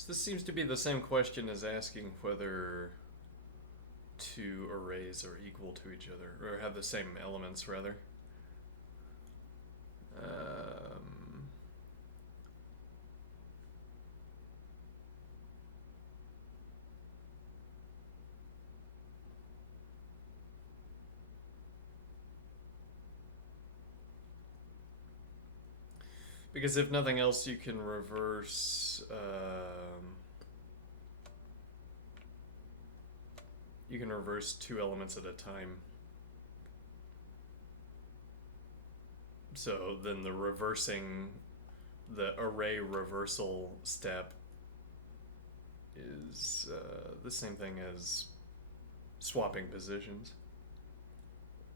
So this seems to be the same question as asking whether two arrays are equal to each other, or have the same elements, rather. Because if nothing else, you can reverse. You can reverse two elements at a time. So then the array reversal step is the same thing as swapping positions.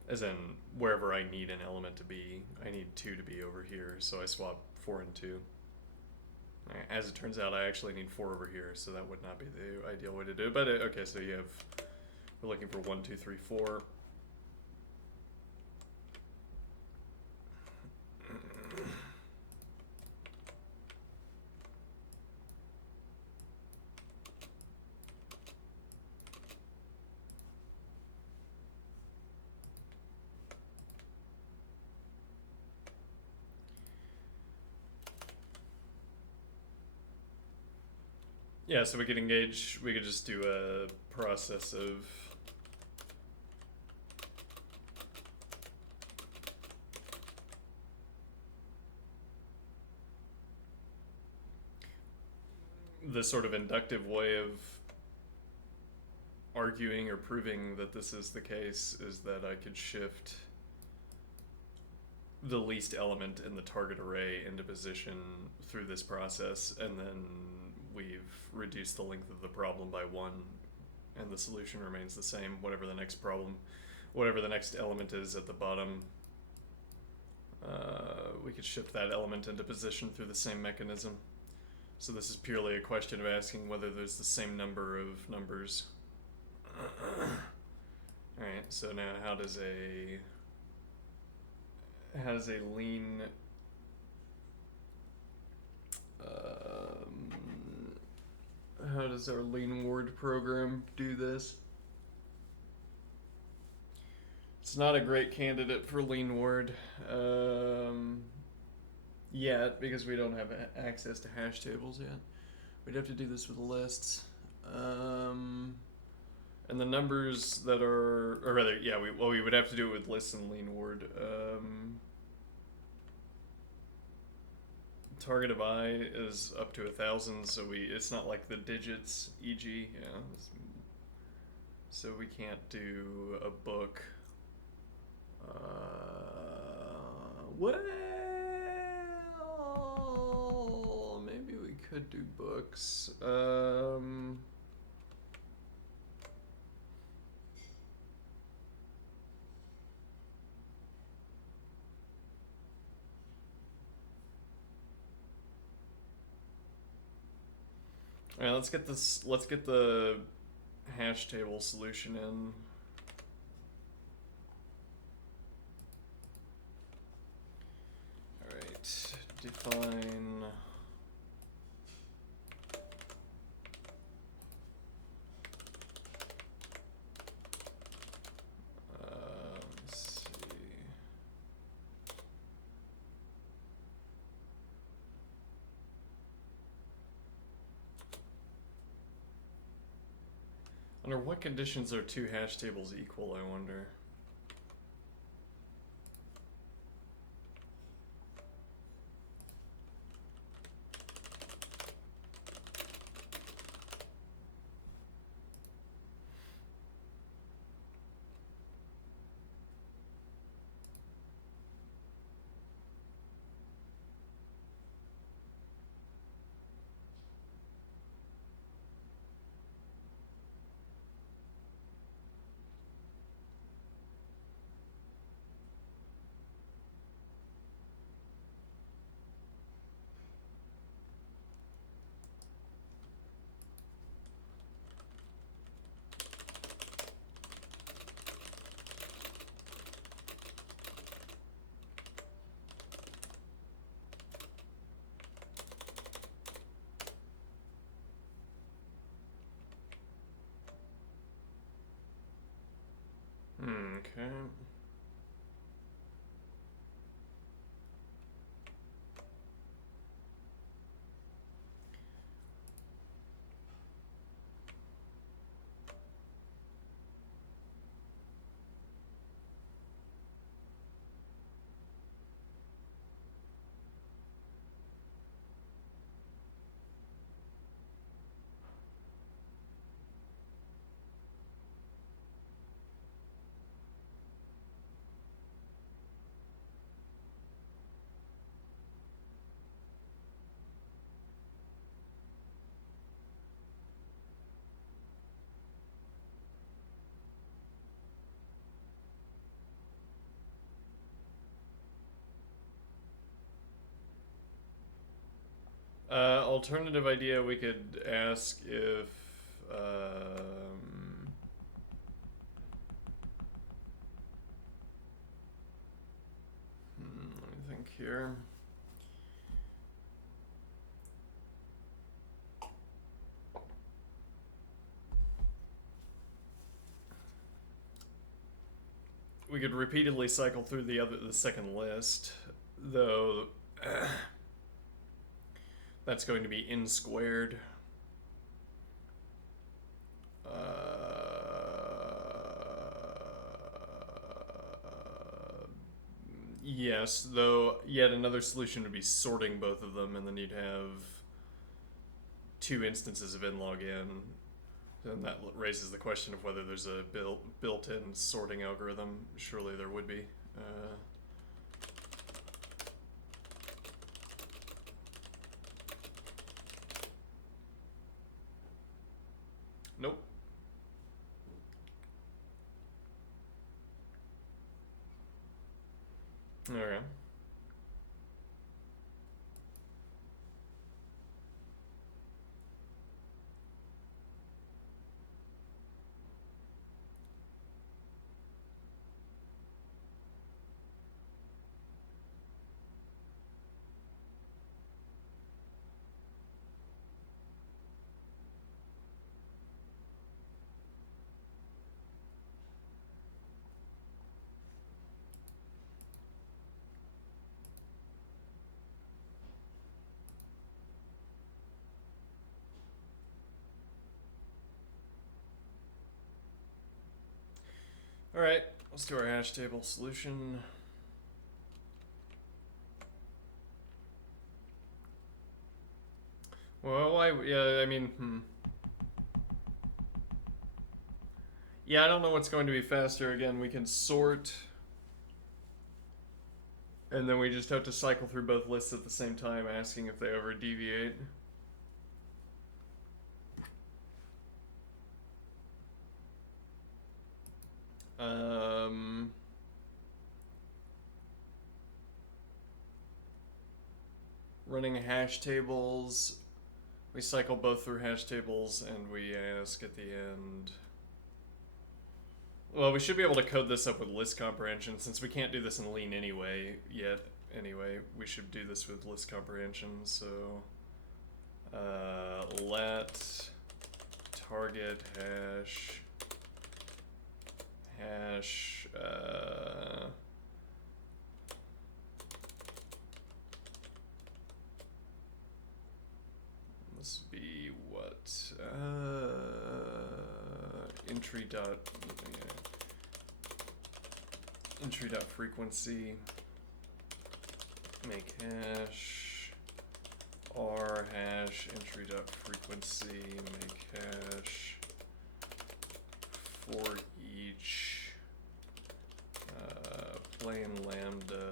As in, wherever I need an element to be, I need 2 to be over here, so I swap 4 and 2. As it turns out, I actually need 4 over here, so that would not be the ideal way to do it. But okay, so we're looking for 1, 2, 3, 4. Yeah, so we could just do a process of the sort of inductive way of arguing or proving that this is the case is that I could shift the least element in the target array into position through this process, and then we've reduced the length of the problem by 1, and the solution remains the same, whatever the next element is at the bottom. We could shift that element into position through the same mechanism. So this is purely a question of asking whether there's the same number of numbers. Alright, so now how does a lean how does our lean word program do this? It's not a great candidate for lean word yet, because we don't have access to hash tables yet. We'd have to do this with lists. And the numbers that are, or rather, yeah, we would have to do it with lists and lean word. Target of I is up to 1,000, so it's not like the digits, e.g., yeah. So we can't do a book. Well, maybe we could do books. All right, let's get the hash table solution in. All right, define let's see. Under what conditions are two hash tables equal, I wonder? Okay. Alternative idea, we could ask if let me think here. We could repeatedly cycle through the second list, though that's going to be n squared. Yes, though yet another solution would be sorting both of them, and then you'd have two instances of n log n. And that raises the question of whether there's a built-in sorting algorithm. Surely there would be. Nope. Okay. All right, let's do our hash table solution. Well, I mean, Yeah, I don't know what's going to be faster. Again, we can sort, and then we just have to cycle through both lists at the same time, asking if they ever deviate. Running hash tables. We cycle both through hash tables, and we ask at the end. Well, we should be able to code this up with list comprehension, since we can't do this in Lean anyway yet. Anyway, we should do this with list comprehension. So let target hash this be what entry dot frequency make hash r hash entry dot frequency make hash for each plain lambda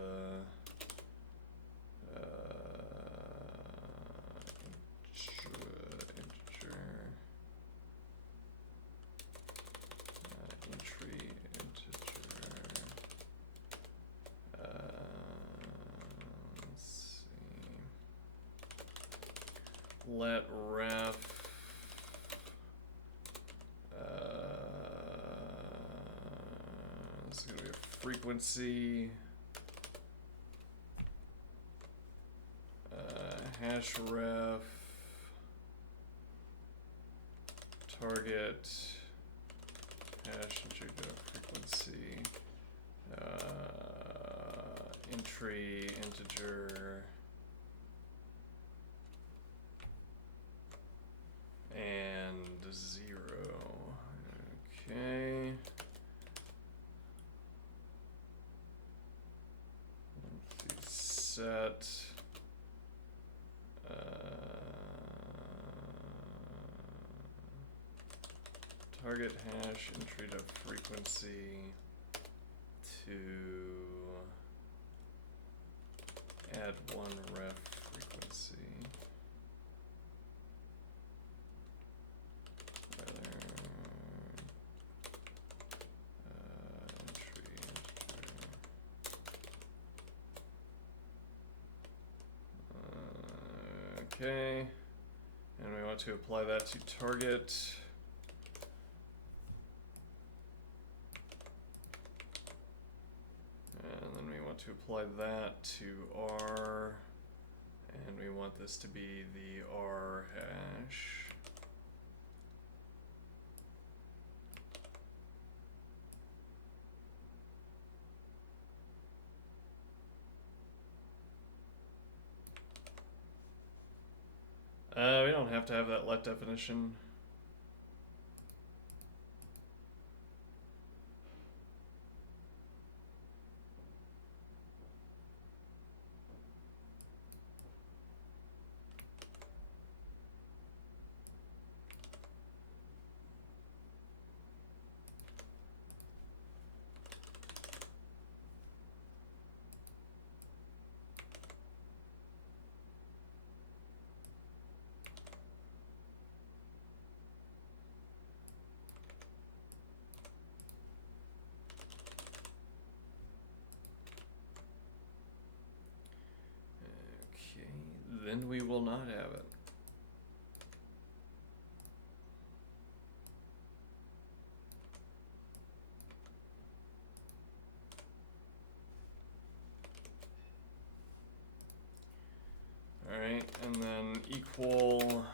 let ref this is going to be a frequency hash ref target hash entry to frequency, entry integer, and 0. Okay. Set target hash entry to frequency to add 1 ref frequency. Okay, and we want to apply that to target. And then we want to apply that to R, and we want this to be the R hash. We don't have to have that let definition. Then we will not have it. All right, and then equal.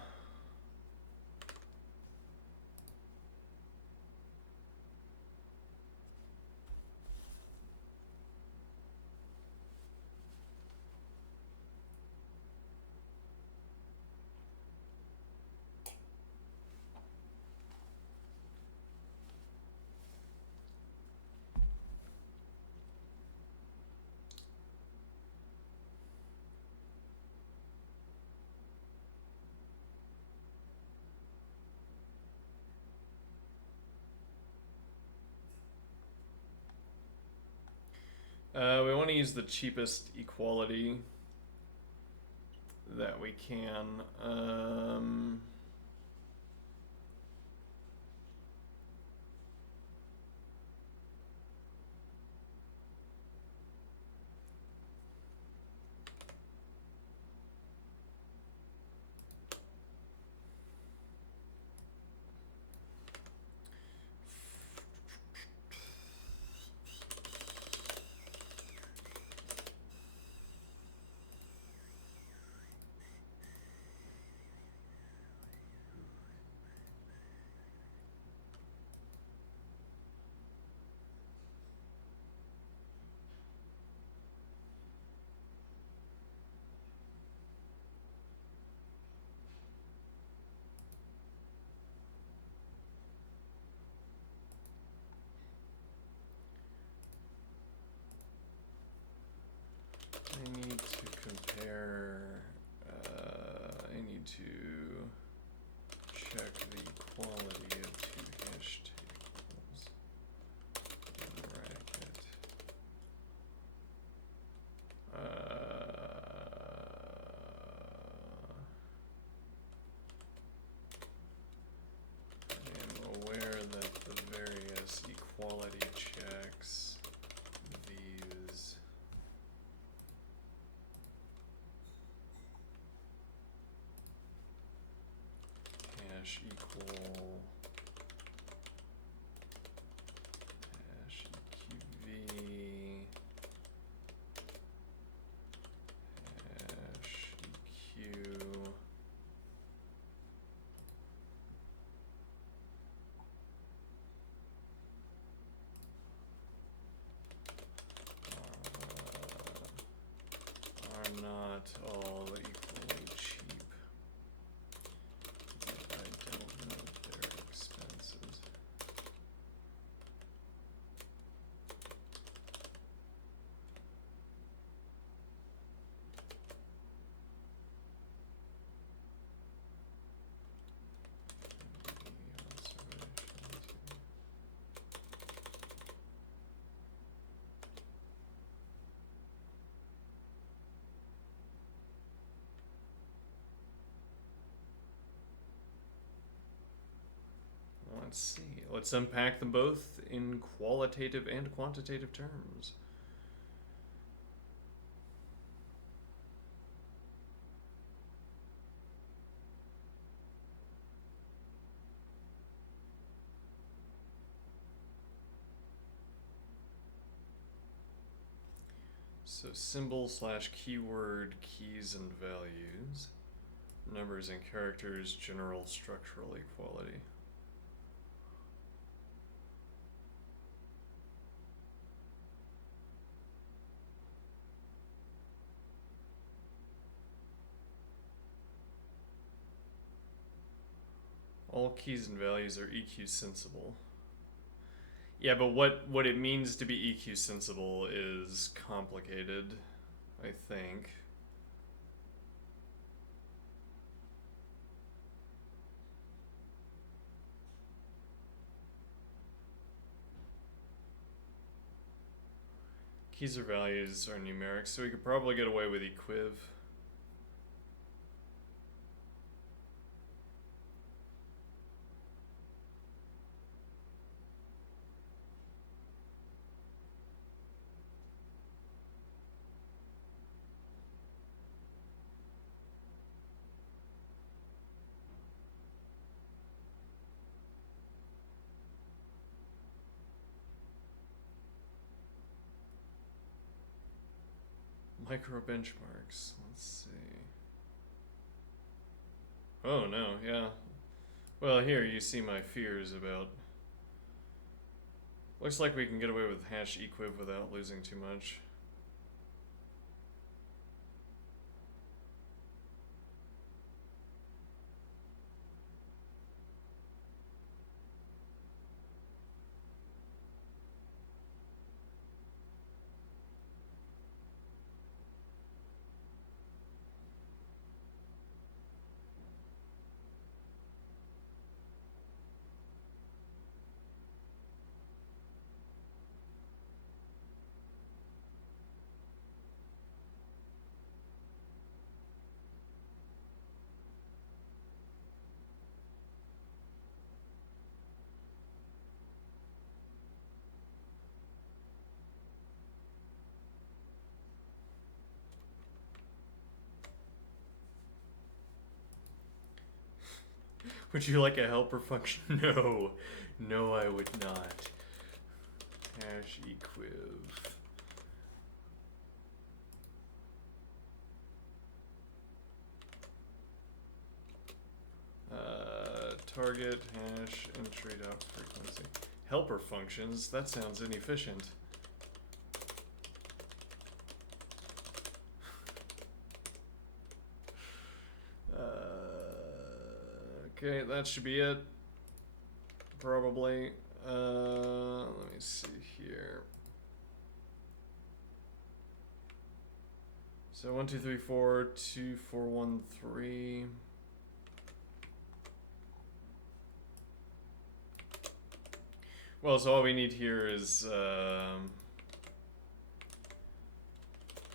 We want to use the cheapest equality that we can. I need to compare, I need to check the equality of two hash tables in Racket. I am aware that the various equality checks, these hash equal hash EQV hash EQ not all equally cheap. If I don't know their expenses. Let's see. Let's unpack them both in qualitative and quantitative terms. So symbol / keyword, keys and values, numbers and characters, general structural equality. All keys and values are EQ sensible. Yeah, but what it means to be EQ sensible is complicated, I think. Keys or values are numeric, so we could probably get away with equiv. Micro benchmarks. Let's see. Oh no, yeah. Well, here you see my fears about. Looks like we can get away with hash equiv without losing too much. Would you like a helper function? No. No, I would not. Hash equiv. Target hash entry dot frequency. Helper functions? That sounds inefficient. Okay, that should be it. Probably. Let me see here. So 1, 2, 3, 4, 2, 4, 1, 3. Well, so all we need here is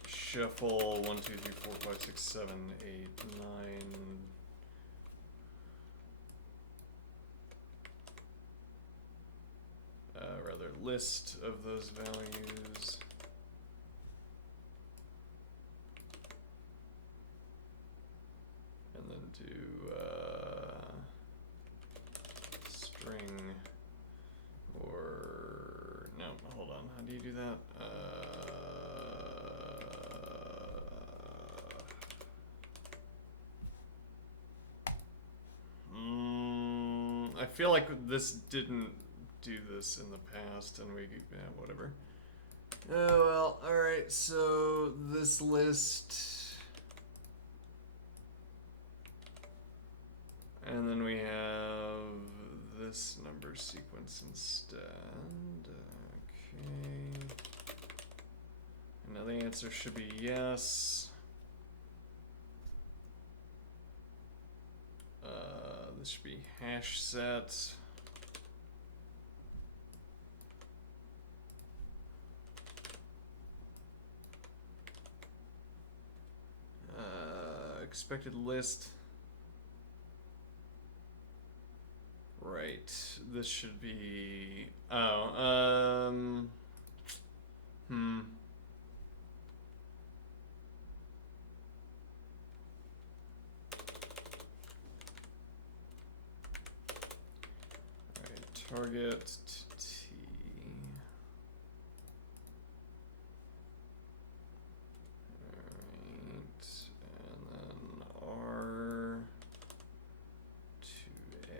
shuffle 1, 2, 3, 4, 5, 6, 7, 8, 9. Rather, list of those values. And then do string or no, hold on. How do you do that? I feel like this didn't do this in the past, and we, yeah, whatever. Oh well, alright, so this list And then we have this number sequence instead. Okay. And now the answer should be yes. This should be hash set. Expected list. Right. This should be. Oh. Alright, target to T. Alright, and then R to A.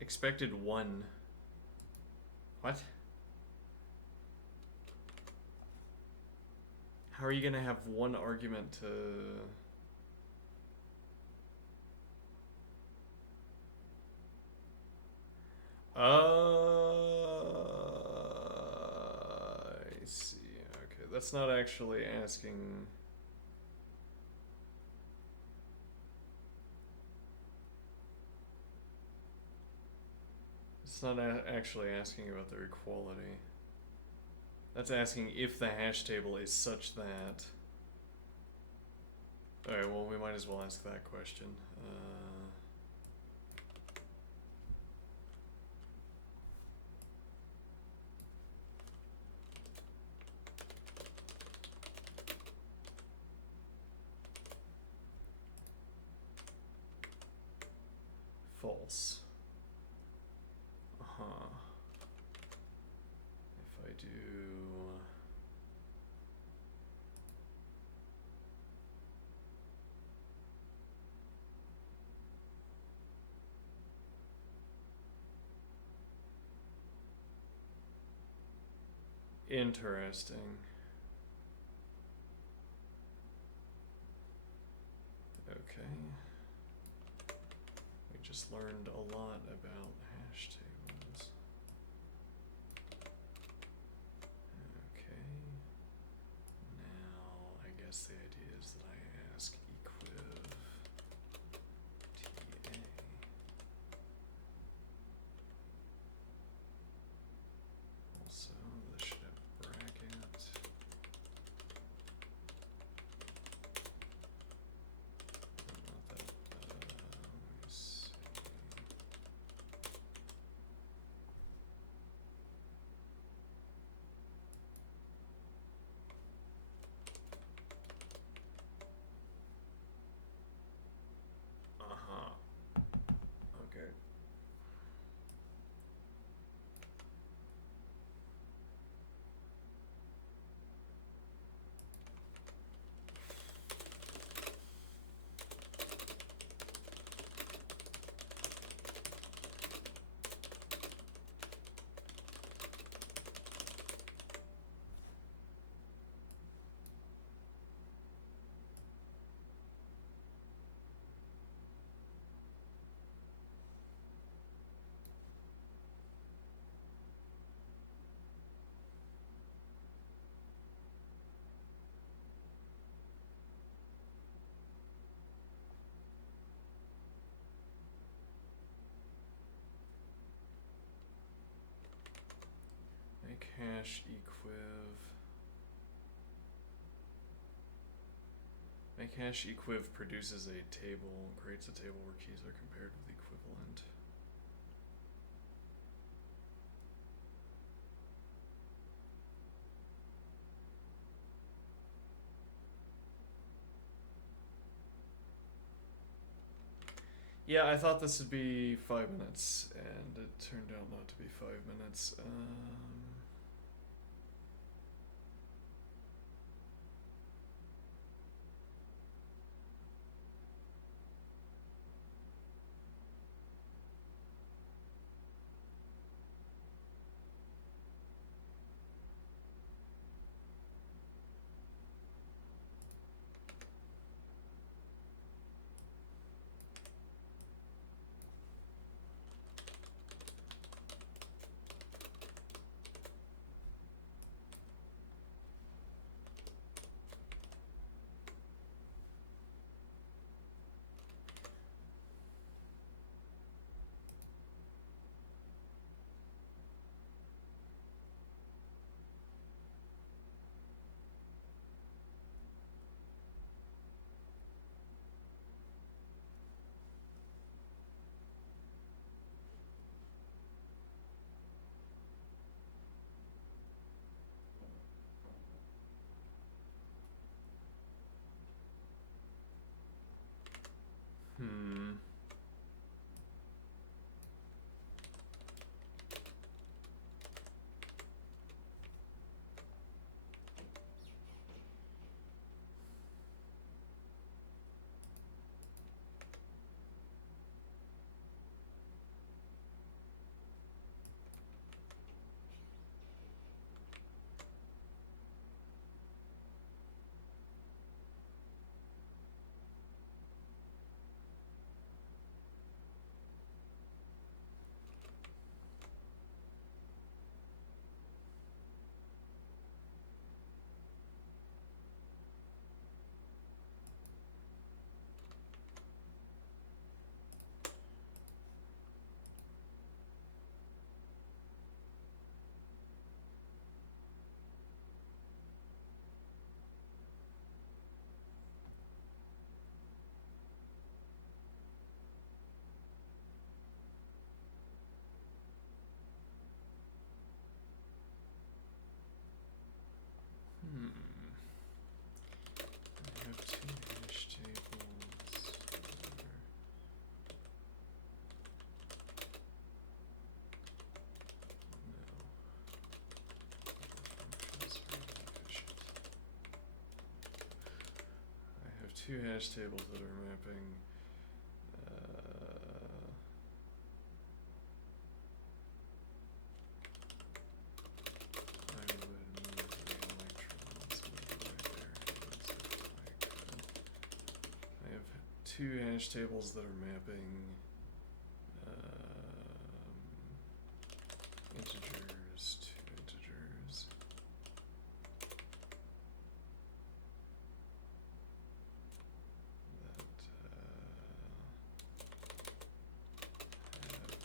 Expected 1. What? How are you gonna have one argument to... I see. Okay, that's not actually asking... It's not actually asking about their equality. That's asking if the hash table is such that... Alright, well, we might as well ask that question. False. If I do... Interesting. Okay. We just learned a lot about hash tables. Okay. Now, I guess the idea is that I ask equiv TA. Also, this should have bracket. Not that, let me see. Okay. Make hash equiv. Make hash equiv produces a table, creates a table where keys are compared with equivalent. Yeah, I thought this would be 5 minutes, and it turned out not to be 5 minutes. two hash tables that are mapping. I would move the electrons right there. That's if I could. I have two hash tables that are mapping integers to integers. That have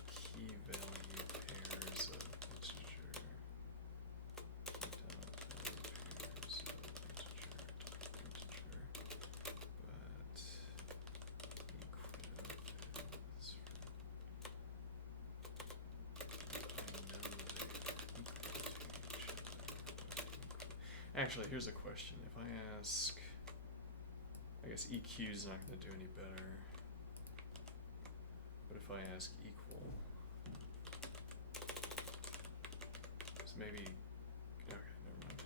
key value pairs of integer. Key dot value pairs of integer, but equiv is actually, here's a question. If I ask, I guess EQ is not going to do any better. But if I ask equal, so maybe, okay, never mind.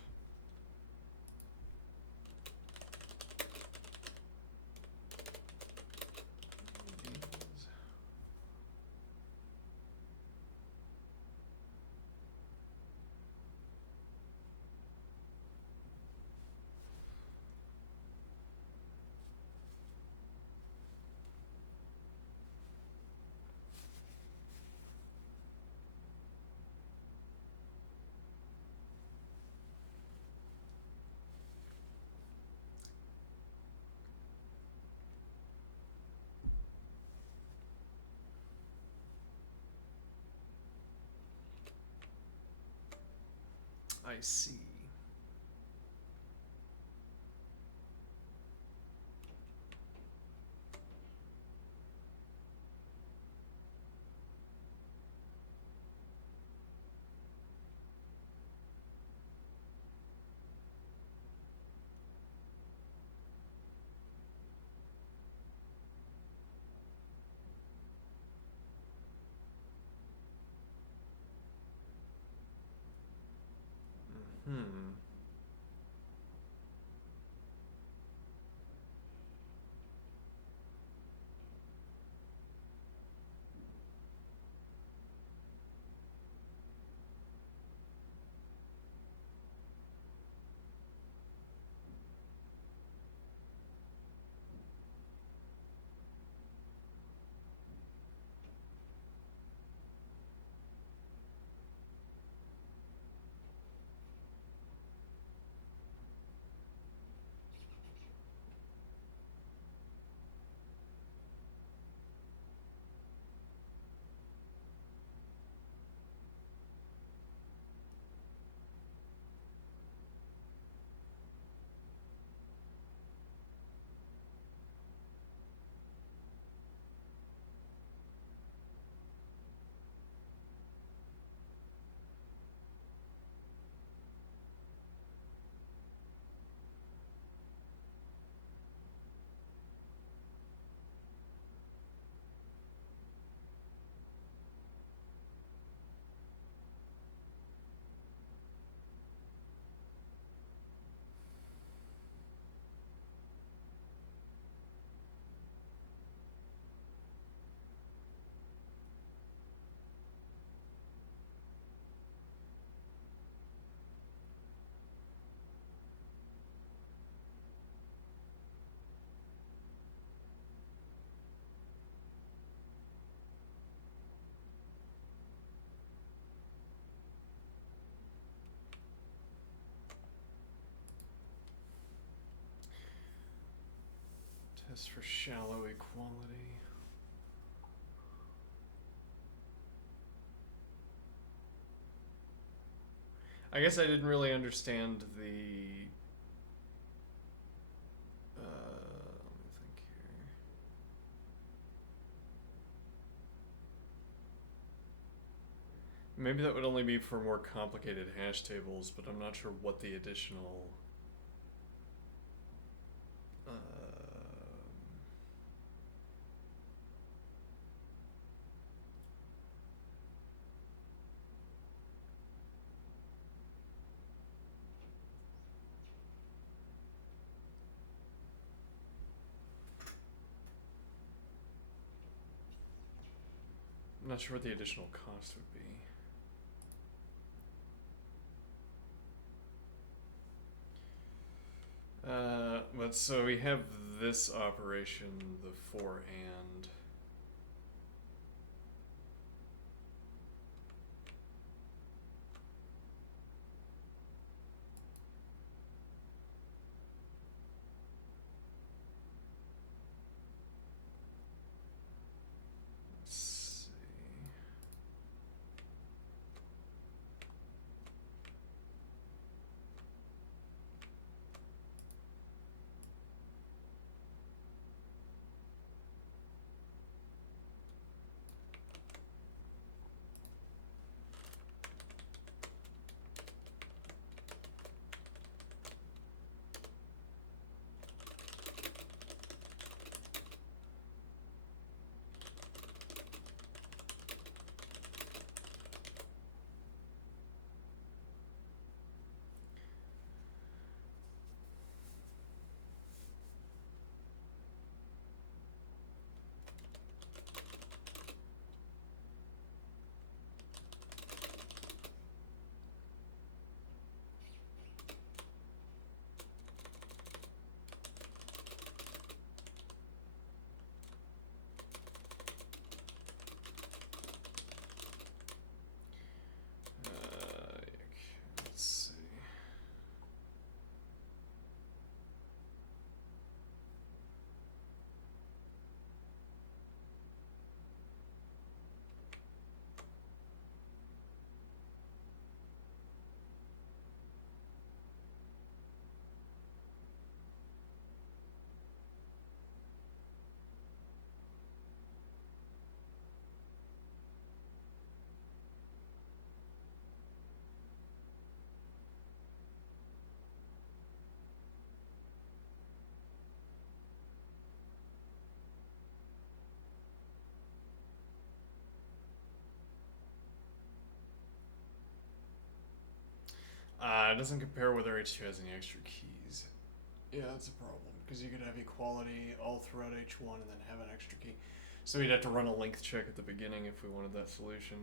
I see. Hmm. Test for shallow equality. I guess I didn't really understand the. Let me think here. Maybe that would only be for more complicated hash tables, but I'm not sure what the additional. I'm not sure what the additional cost would be. But so we have this operation, the for and. Let's see. Let's see. It doesn't compare whether H2 has any extra keys. Yeah, that's a problem, because you could have equality all throughout H1 and then have an extra key. So we'd have to run a length check at the beginning if we wanted that solution.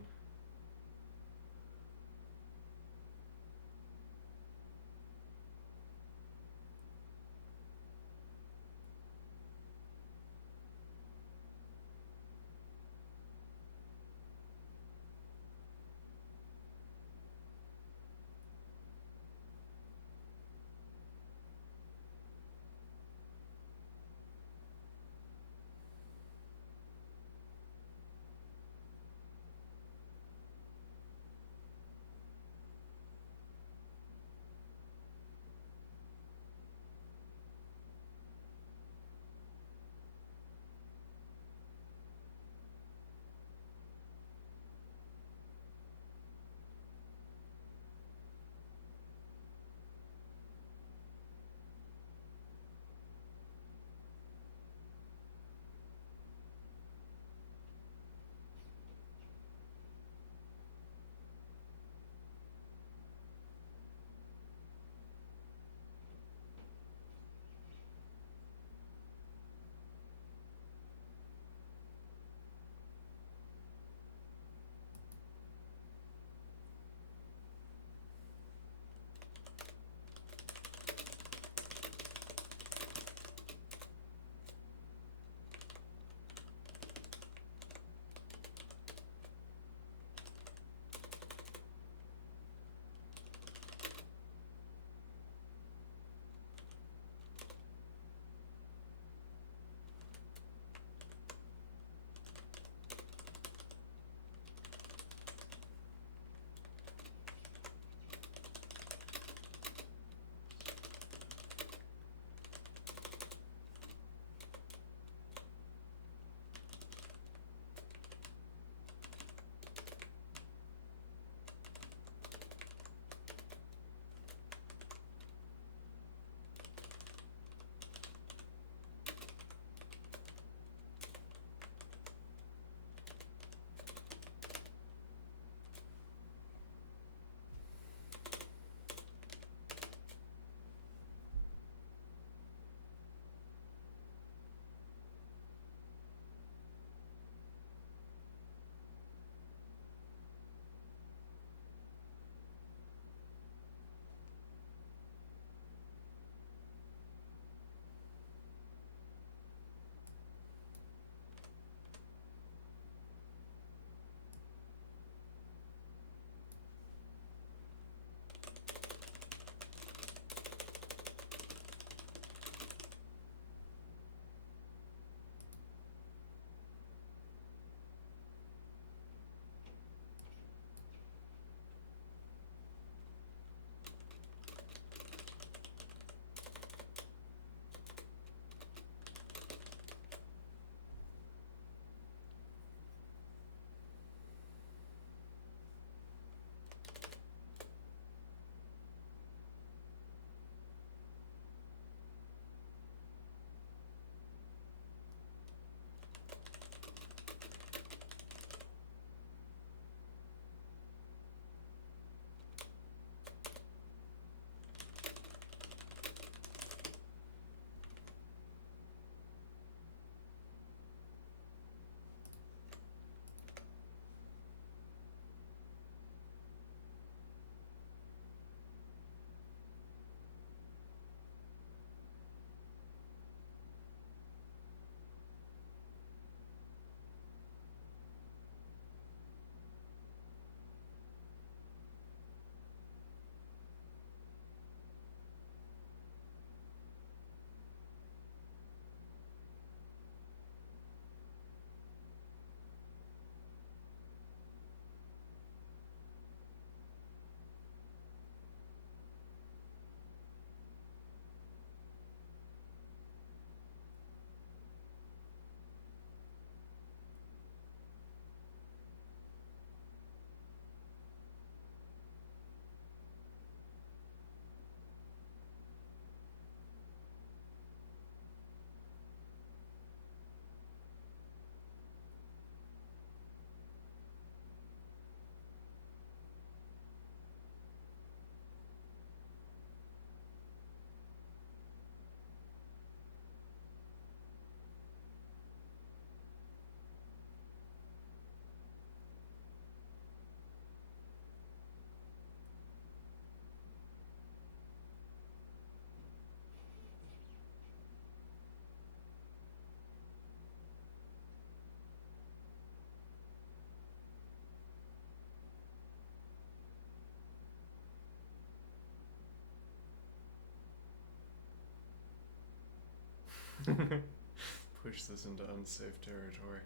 Push this into unsafe territory.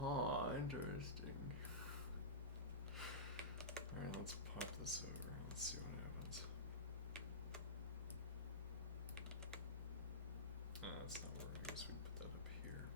Huh, interesting. Alright, let's pop this over. Let's see what happens. That's not where I guess we'd put that up here.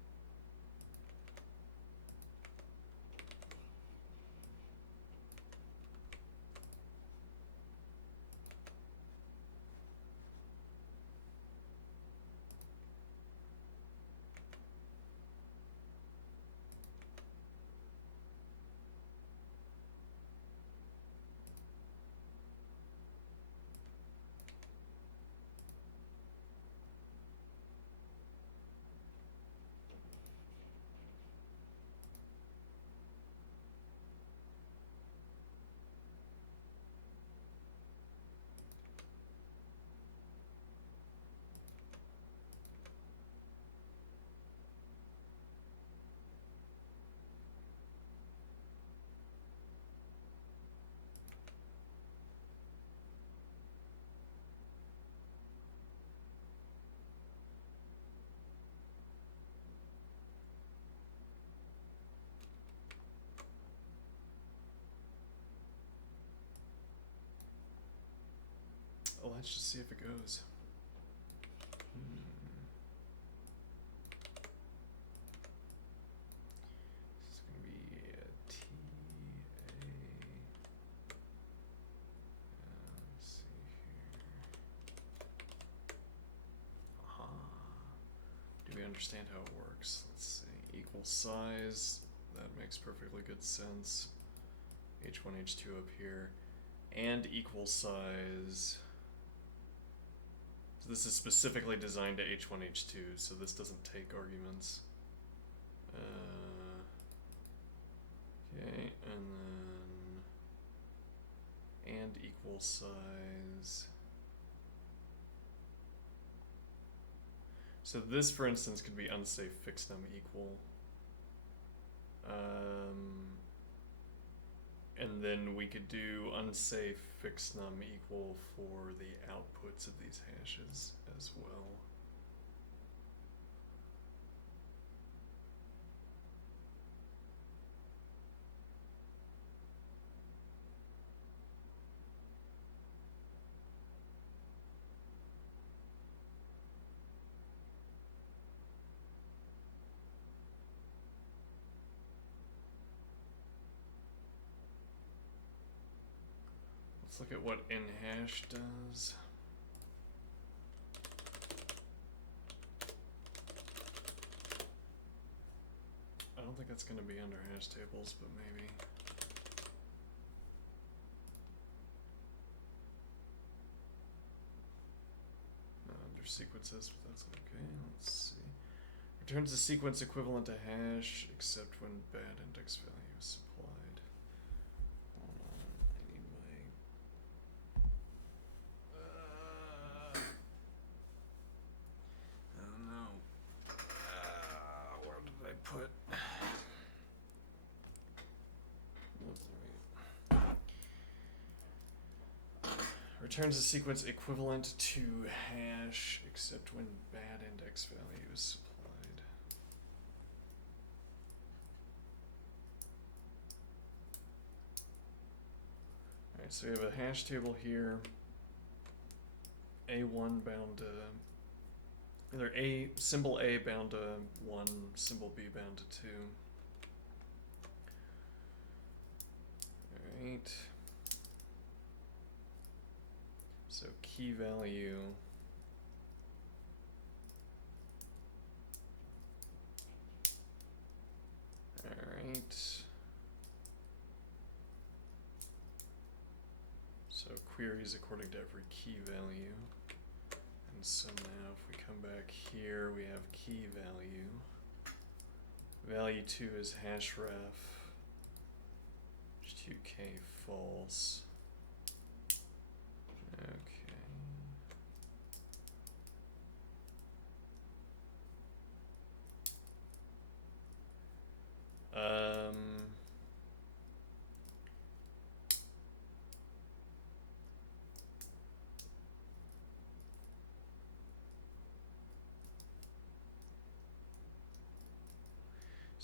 Oh, let's just see if it goes. This is going to be a T, A. Let's see here. Aha. Do we understand how it works? Let's see. Equal size. That makes perfectly good sense. H1, H2 up here. And equal size. So this is specifically designed to H1, H2, so this doesn't take arguments. Okay, and equal size. So this, for instance, could be unsafe fixed num equal. And then we could do unsafe fixed num equal for the outputs of these hashes as well. Let's look at what nhash does. I don't think that's going to be under hash tables, but maybe. Not under sequences, but that's okay. Let's see. Returns a sequence equivalent to hash, except when bad index value is supplied. Hold on, I need my... oh no. Where did I put... Returns a sequence equivalent to hash, except when bad index value is supplied. Alright, so we have a hash table here. A1 bound to... either A, symbol A bound to 1, symbol B bound to 2. Alright. So key value. Alright. So queries according to every key value. And so now if we come back here, we have key value. Value 2 is hashref. H2k false. Okay.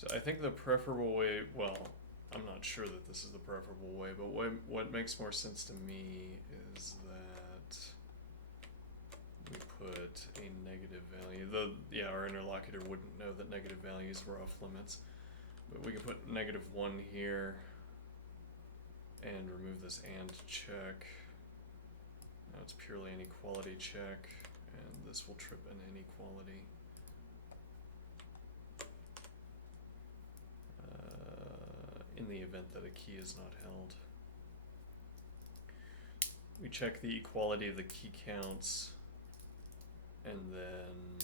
So I think the preferable way, well, I'm not sure that this is the preferable way, but what makes more sense to me is that we put a negative value. Yeah, our interlocutor wouldn't know that negative values were off limits, but we can put -1 here and remove this and check. Now it's purely an equality check, and this will trip an inequality. In the event that a key is not held. We check the equality of the key counts, and then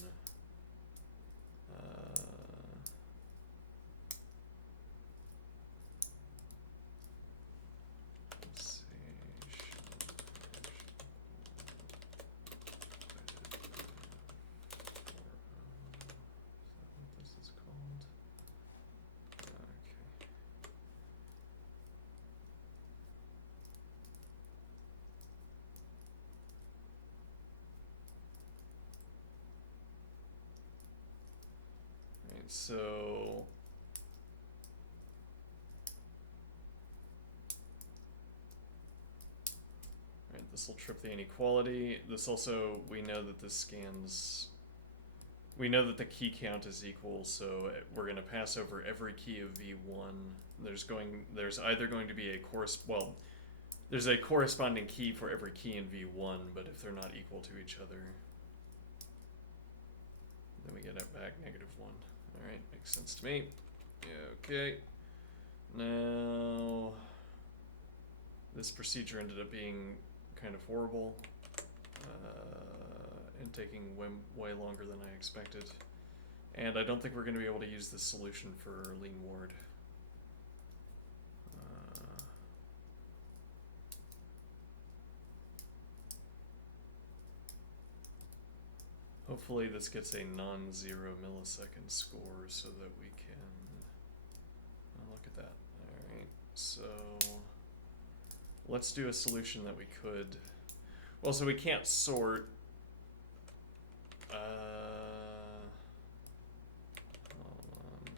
let's see. Is that what this is called? Okay. Right, so this will trip the inequality. This also, we know that this scans, we know that the key count is equal, so we're going to pass over every key of V1. There's either going to be there's a corresponding key for every key in V1, but if they're not equal to each other, then we get it back -1. Alright, makes sense to me. Okay. Now, this procedure ended up being kind of horrible and taking way longer than I expected. And I don't think we're going to be able to use this solution for Lean Ward. Hopefully this gets a non-zero millisecond score so that we can look at that. Alright, so let's do a solution that we could. Well, so we can't sort. Hold on.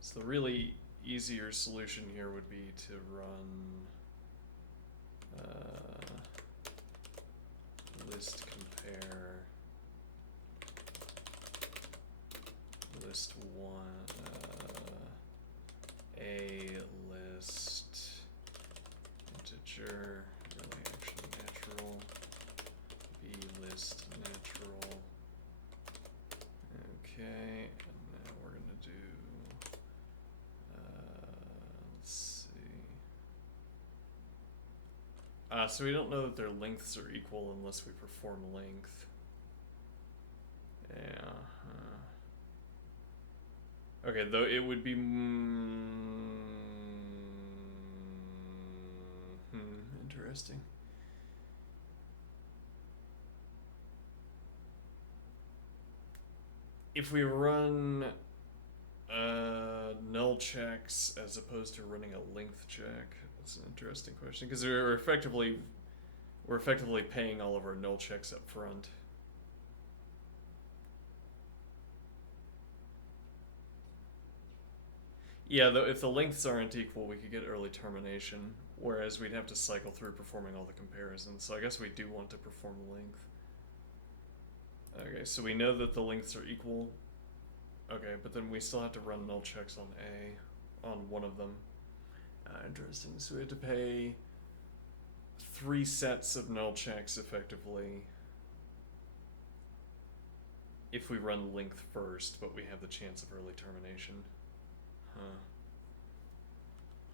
So the really easier solution here would be to run list compare list1 a list integer, really actually natural, b list natural. Okay, and now we're gonna do let's see. So we don't know that their lengths are equal unless we perform length. Yeah. Okay, though it would be interesting. If we run null checks as opposed to running a length check, that's an interesting question, because we're effectively paying all of our null checks up front. Yeah, though if the lengths aren't equal, we could get early termination, whereas we'd have to cycle through performing all the comparisons. So I guess we do want to perform length. Okay, so we know that the lengths are equal. Okay, but then we still have to run null checks on on one of them. Interesting. So we have to pay 3 sets of null checks effectively if we run length first, but we have the chance of early termination. Huh.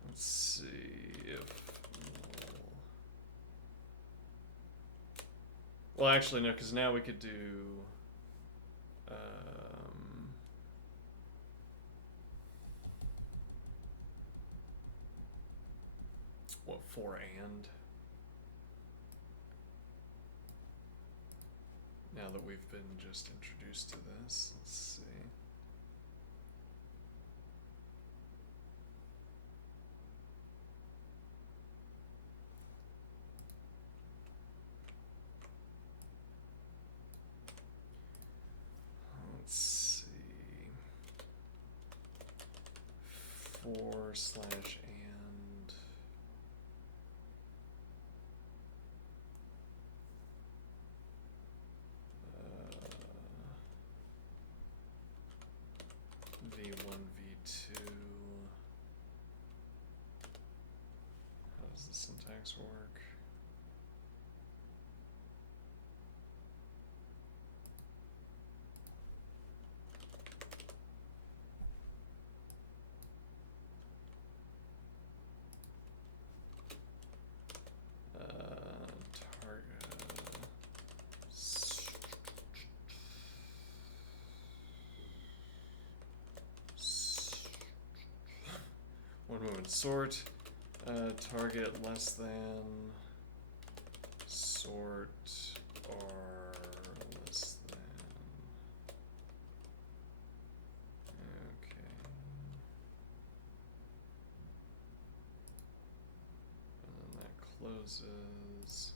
Let's see if well, actually no, because now we could do what, for and? Now that we've been just introduced to this, let's see. Let's see. for slash and v1 v2. How does the syntax work? One moment, sort, target less than, sort r less than, okay. And then that closes.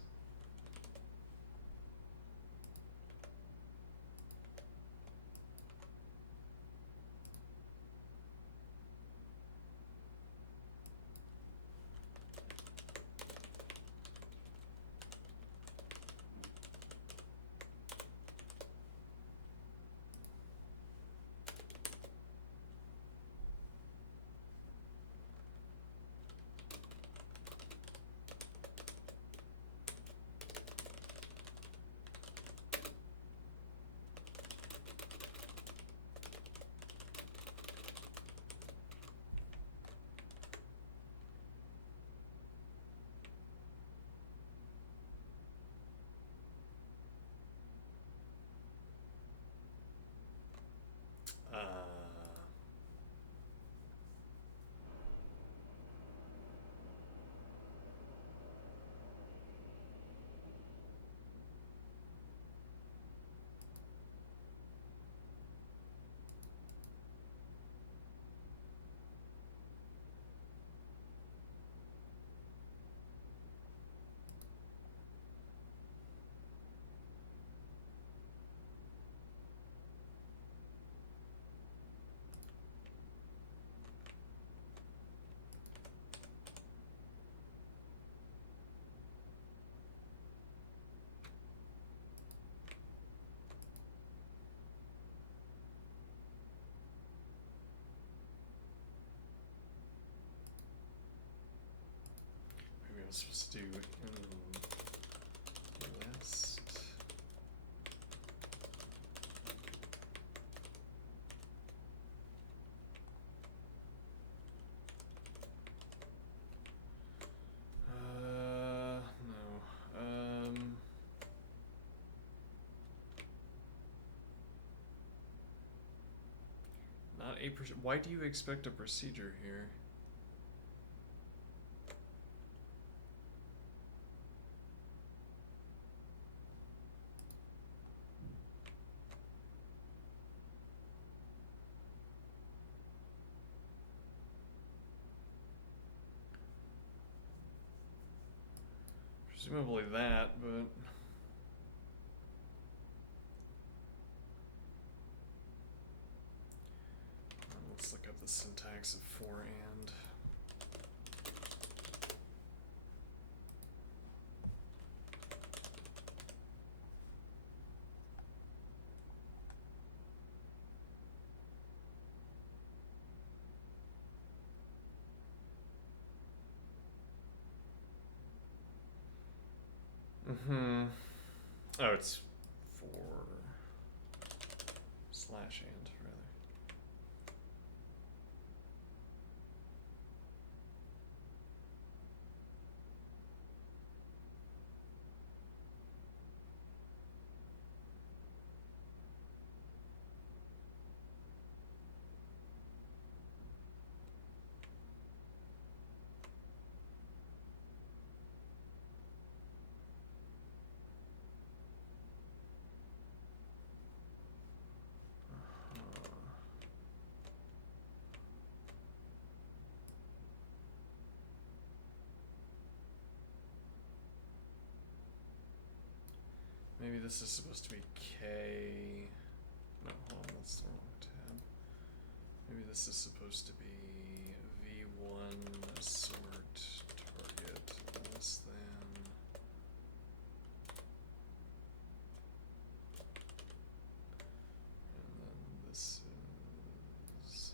Maybe I was supposed to do list. No. Not a why do you expect a procedure here? Presumably that, but let's look up the syntax of for and. Oh, it's for slash and rather. Maybe this is supposed to be K. No, hold on, that's the wrong tab. Maybe this is supposed to be V one sort target less than. And then this is.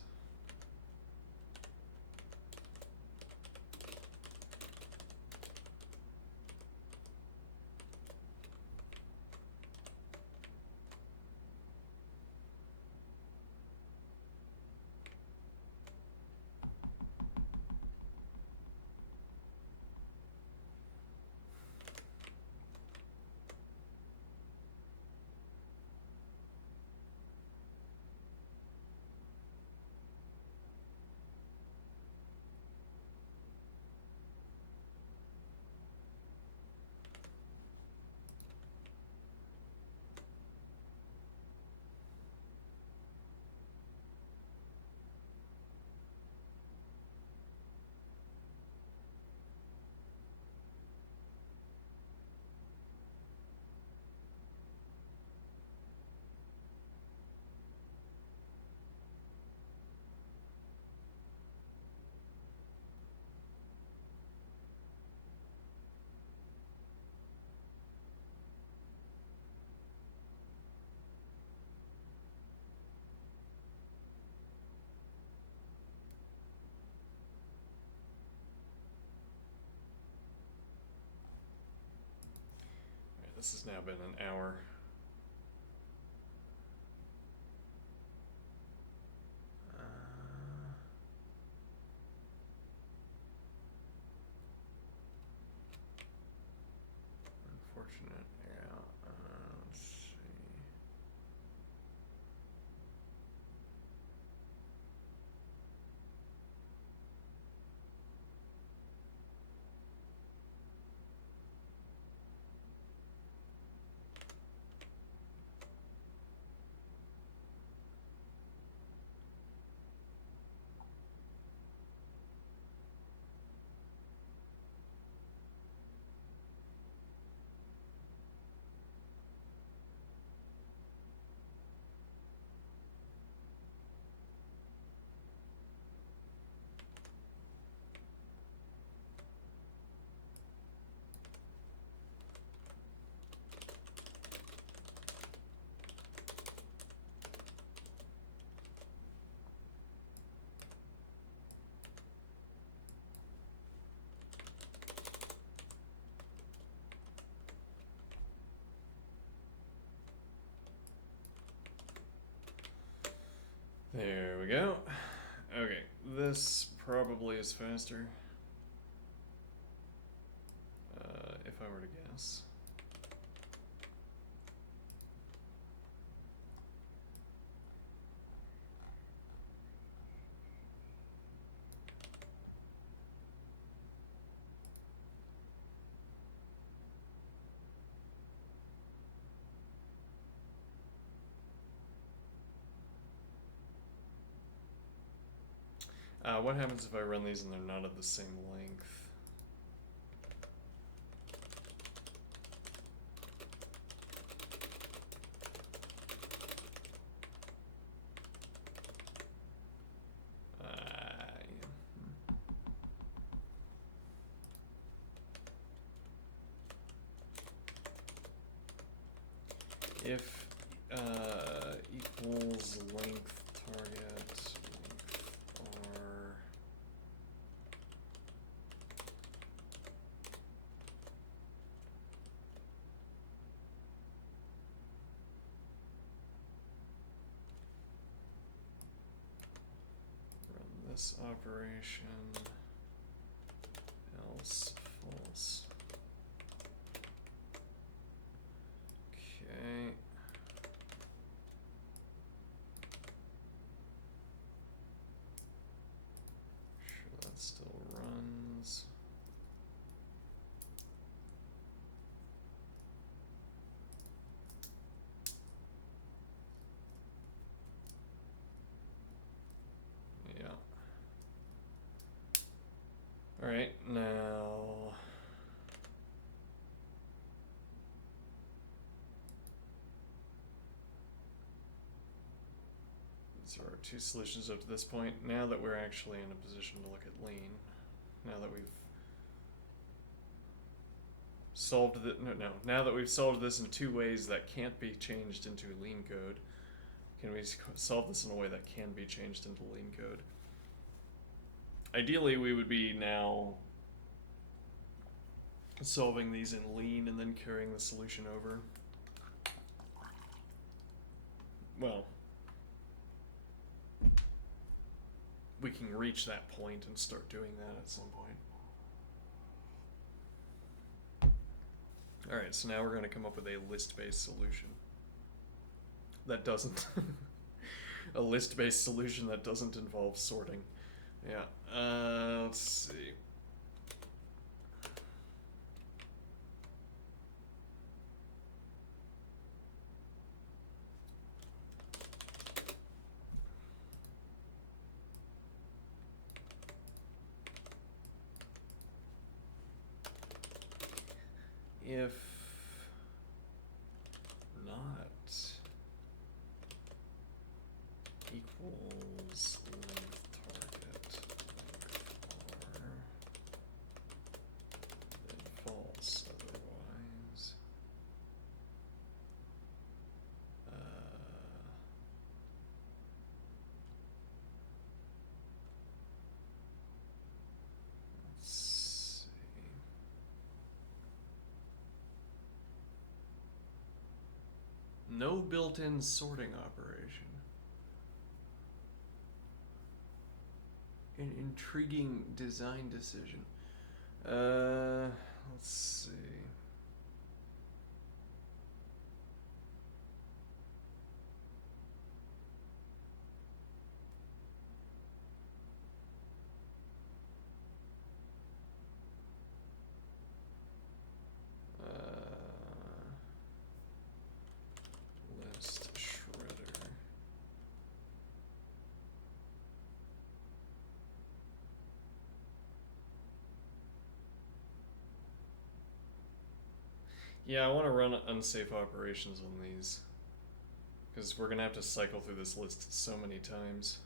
This has now been an hour. Unfortunate. Yeah. Let's see. There we go. Okay, this probably is faster. If I were to guess. What happens if I run these and they're not of the same length? If equals length target length or run this operation, else false. Okay. Sure that still runs. Yeah. All right, now These are our two solutions up to this point. Now that we're actually in a position to look at lean, now that we've solved now that we've solved this in two ways that can't be changed into lean code, can we solve this in a way that can be changed into lean code? Ideally, we would be now solving these in lean and then carrying the solution over. Well, we can reach that point and start doing that at some point. Alright, so now we're going to come up with a list-based solution. That doesn't... a list-based solution that doesn't involve sorting. Yeah, let's see. If not equals length target length bar, then false otherwise. Let's see. No built-in sorting operation. An intriguing design decision. Let's see. List shredder. Yeah, I want to run unsafe operations on these, because we're going to have to cycle through this list so many times.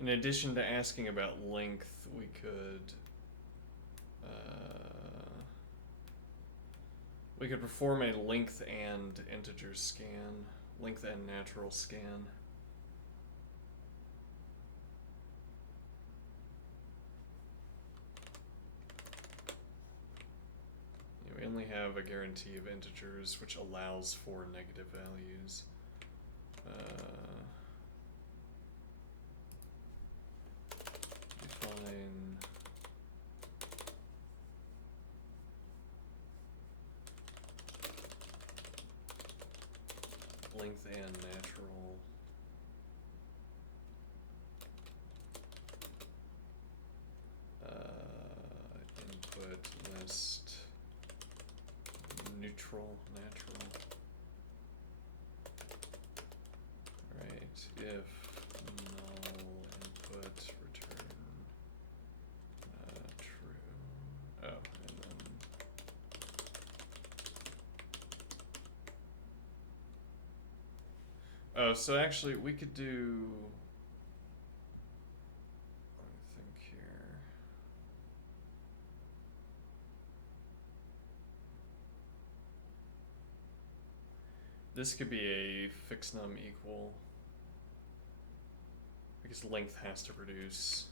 In addition to asking about length, we could perform a length and integer scan, length and natural scan. We only have a guarantee of integers, which allows for negative values. Define length and natural. Input list neutral natural. Right, if null input return true. Oh, and then oh, so actually we could do, let me think here. This could be a fixed num equal, because length has to produce.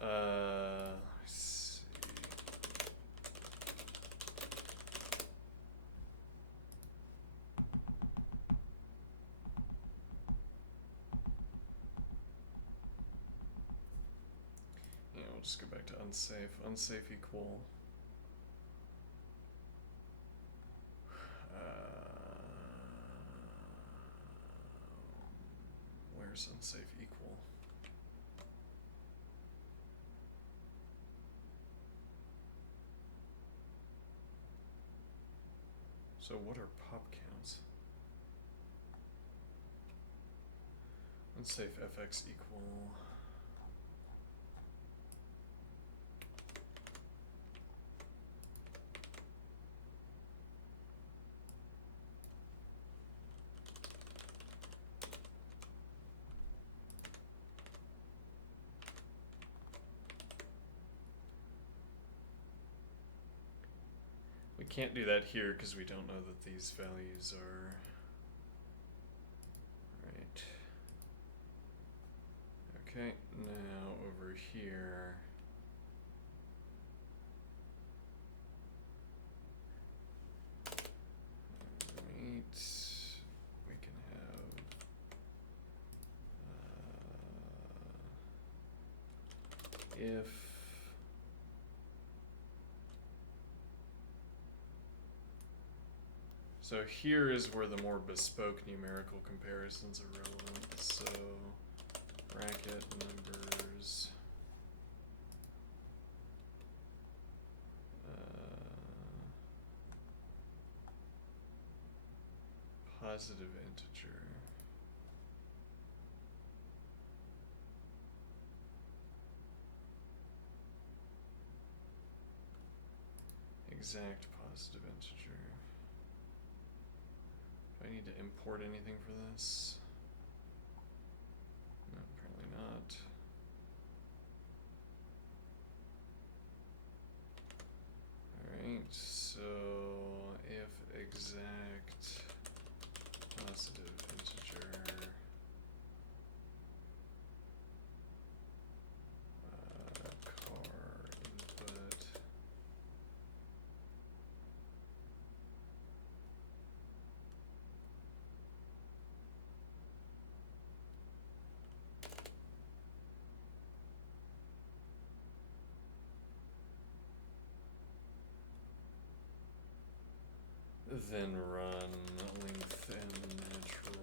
Let's see. Yeah, we'll just go back to unsafe. Unsafe equal. Where's unsafe equal? So what are pop counts? Let's say if fx equal we can't do that here because we don't know that these values are right. Okay, now over here we can have if so here is where the more bespoke numerical comparisons are relevant. So bracket numbers positive integer exact positive integer. Do I need to import anything for this? No, apparently not. Alright, so if exact positive integer car input then run length and natural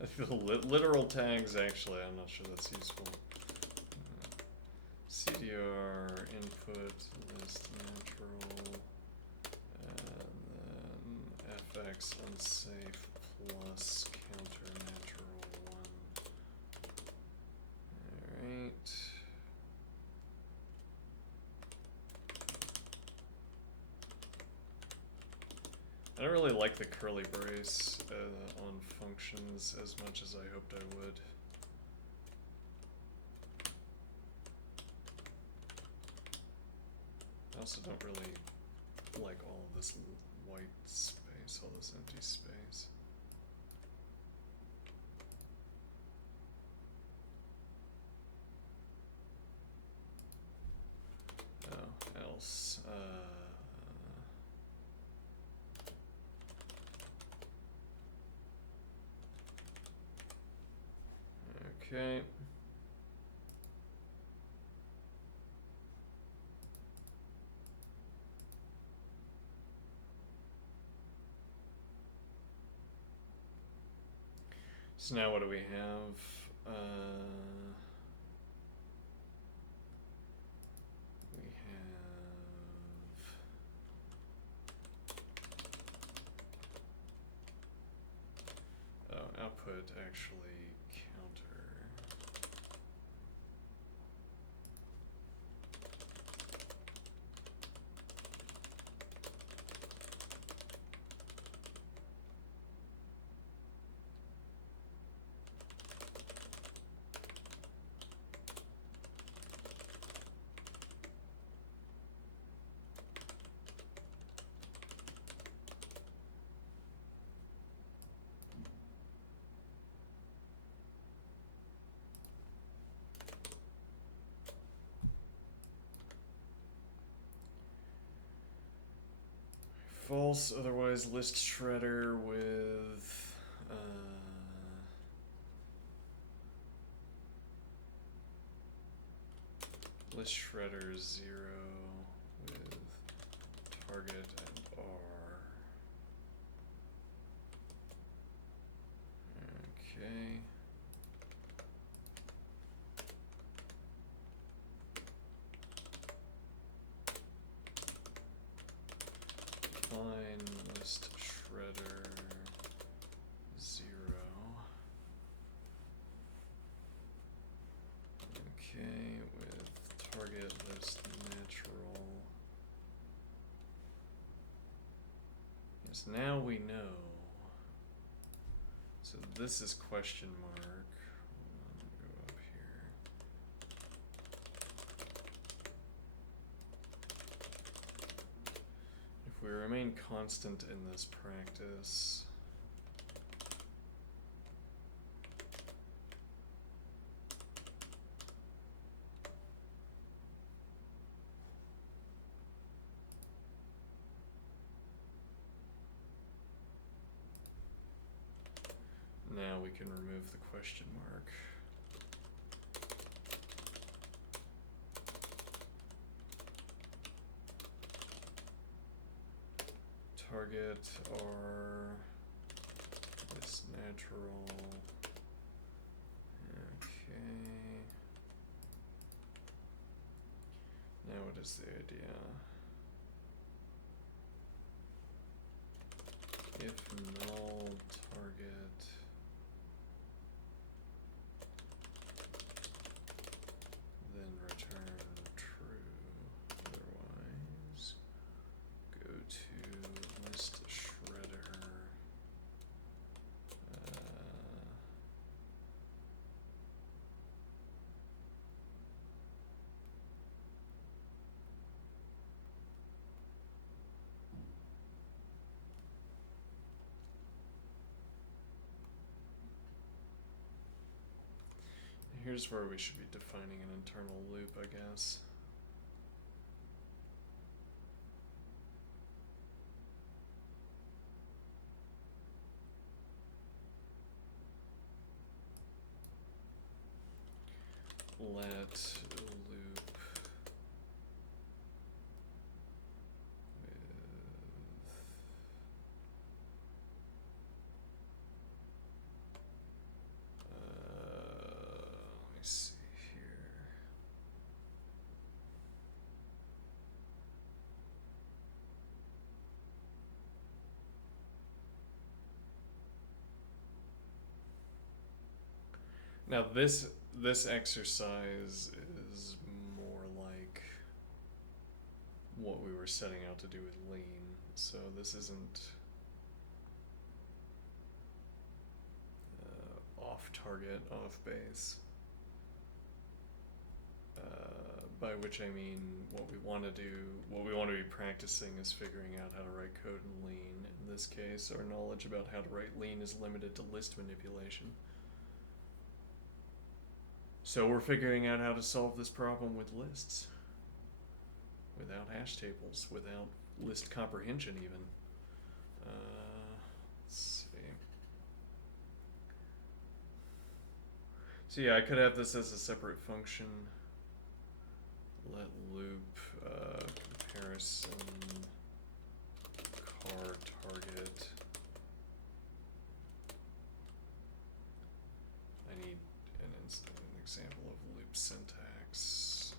I feel literal tags actually, I'm not sure that's useful. CDR input list natural and then fx unsafe plus counter natural 1. Alright. I don't really like the curly brace on functions as much as I hoped I would. I also don't really like all of this white space, all this empty space. Oh, else. Okay. So now what do we have? We have output actually counter. False, otherwise list shredder with list shredder 0 with target and R. Okay. Define list shredder 0. Okay, with target list natural. Yes, now we know. So this is question mark. Hold on, go up here. If we remain constant in this practice, now we can remove the question mark. Target our list natural. Okay. Now what is the idea? If null target then return true. Otherwise, go to list shredder. Here's where we should be defining an internal loop, I guess. Let loop let me see here. Now this exercise is more like what we were setting out to do with lean. So this isn't off target, off base. By which I mean what we want to do, what we want to be practicing is figuring out how to write code in lean. In this case, our knowledge about how to write lean is limited to list manipulation. So we're figuring out how to solve this problem with lists, without hash tables, without list comprehension even. Let's see. So yeah, I could have this as a separate function. Let loop comparison car target. I need an example of loop syntax.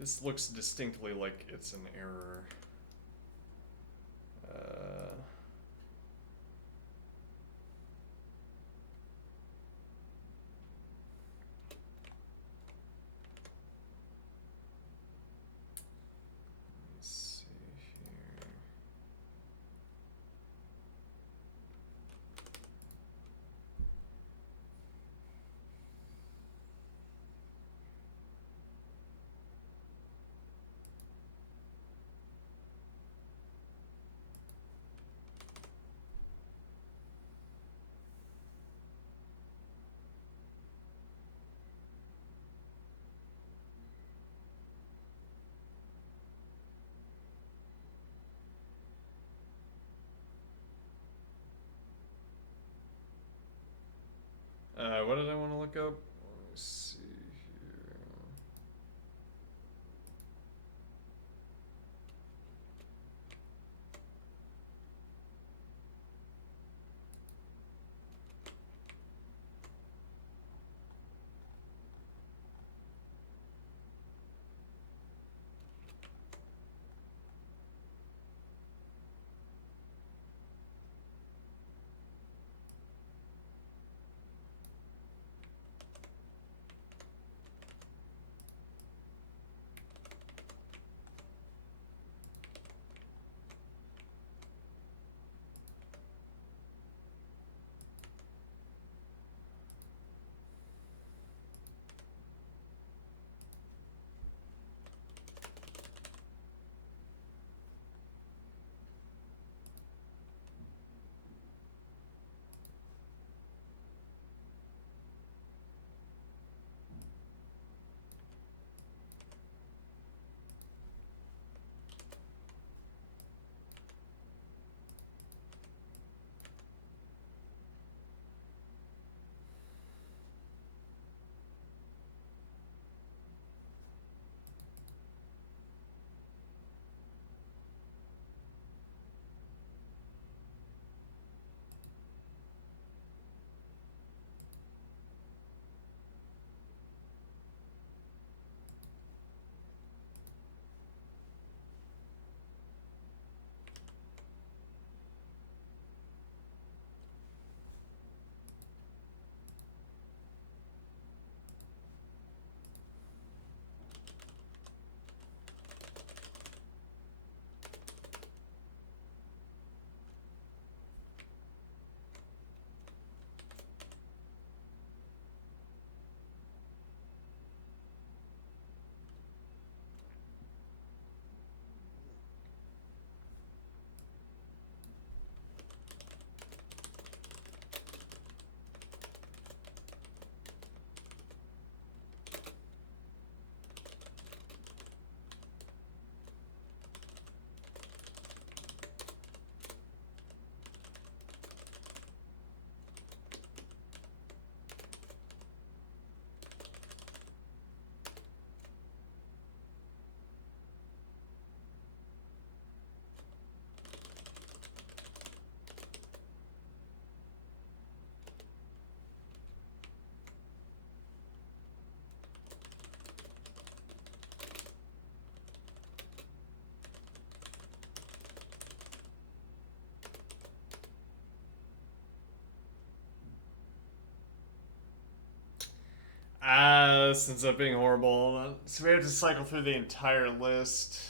This looks distinctly like it's an error. Let's see here. What did I want to look up? Let me see here. This ends up being horrible. So we have to cycle through the entire list.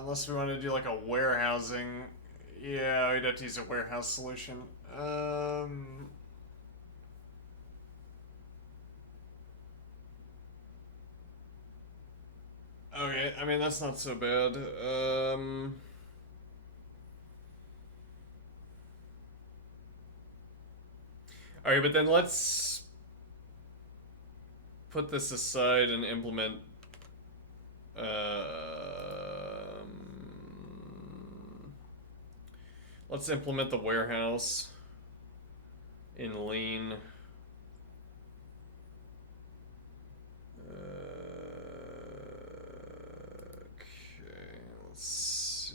Unless we want to do like a warehousing. Yeah, we'd have to use a warehouse solution. Okay, I mean, that's not so bad. Alright, but then let's put this aside and implement let's implement the warehouse in Lean. Okay, let's see.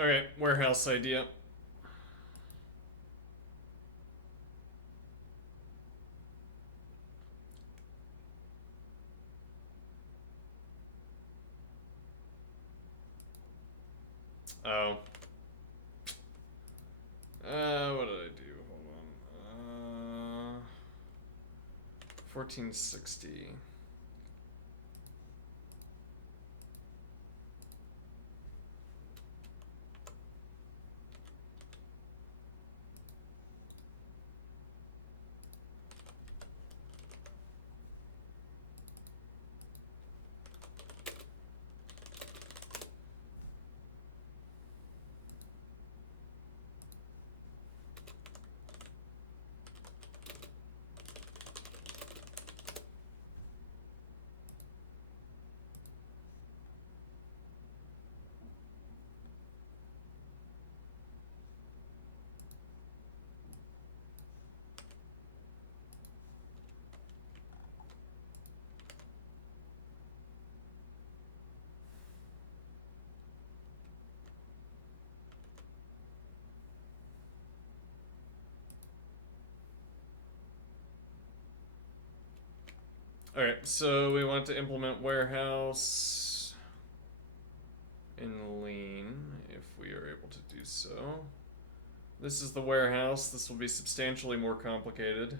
Okay, warehouse idea. Oh. What did I do? Hold on. 1460. Alright, so we want to implement warehouse in Lean, if we are able to do so. This is the warehouse. This will be substantially more complicated.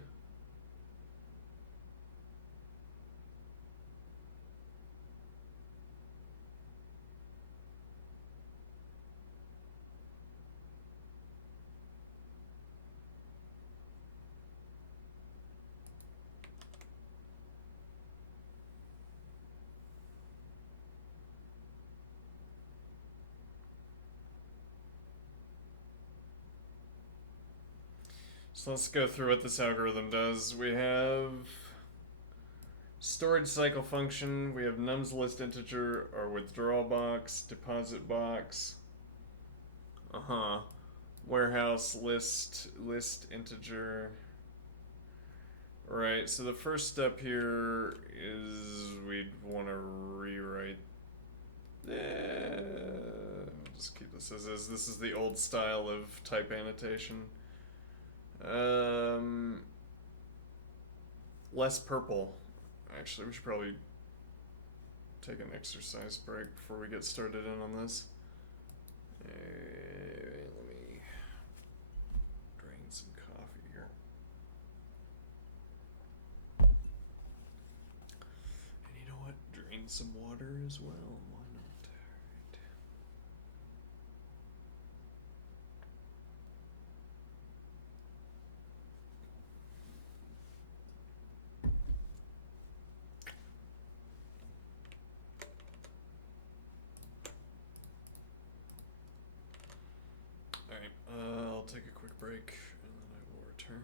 So let's go through what this algorithm does. We have storage cycle function, we have nums list integer, our withdrawal box, deposit box. Warehouse list integer. Right, so the first step here is we'd want to rewrite. We'll just keep this as is. This is the old style of type annotation. Less purple. Actually, we should probably take an exercise break before we get started in on this. Let me drain some coffee here. And you know what? Drain some water as well. Why not? Alright, I'll take a quick break and then I will return.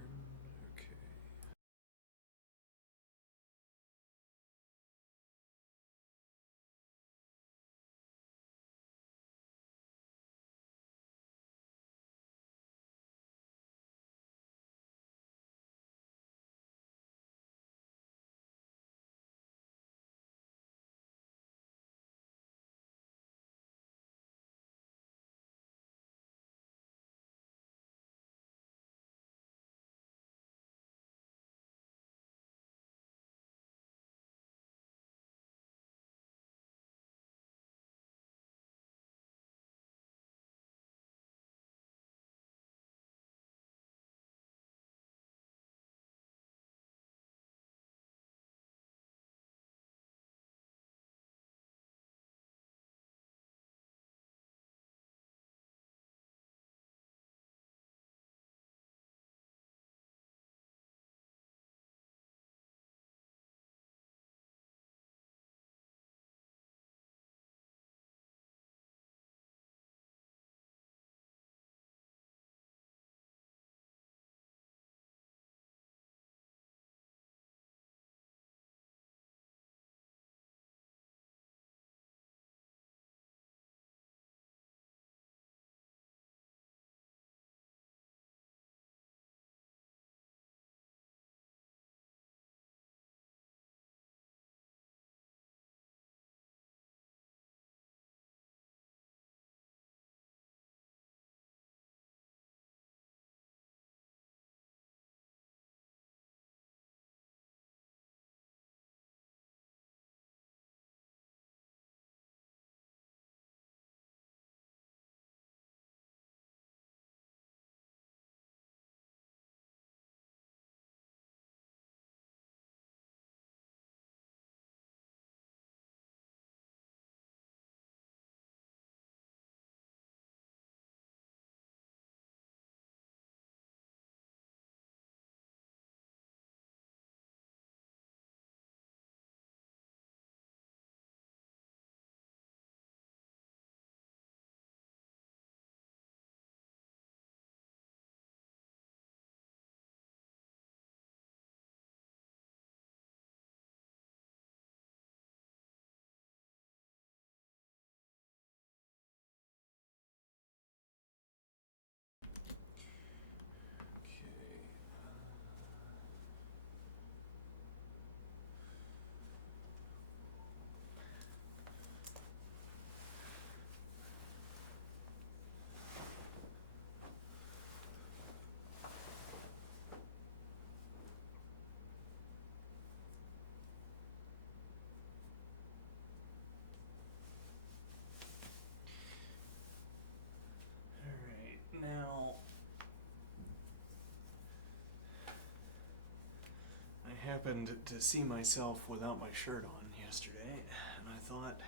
happened to see myself without my shirt on yesterday, and I thought,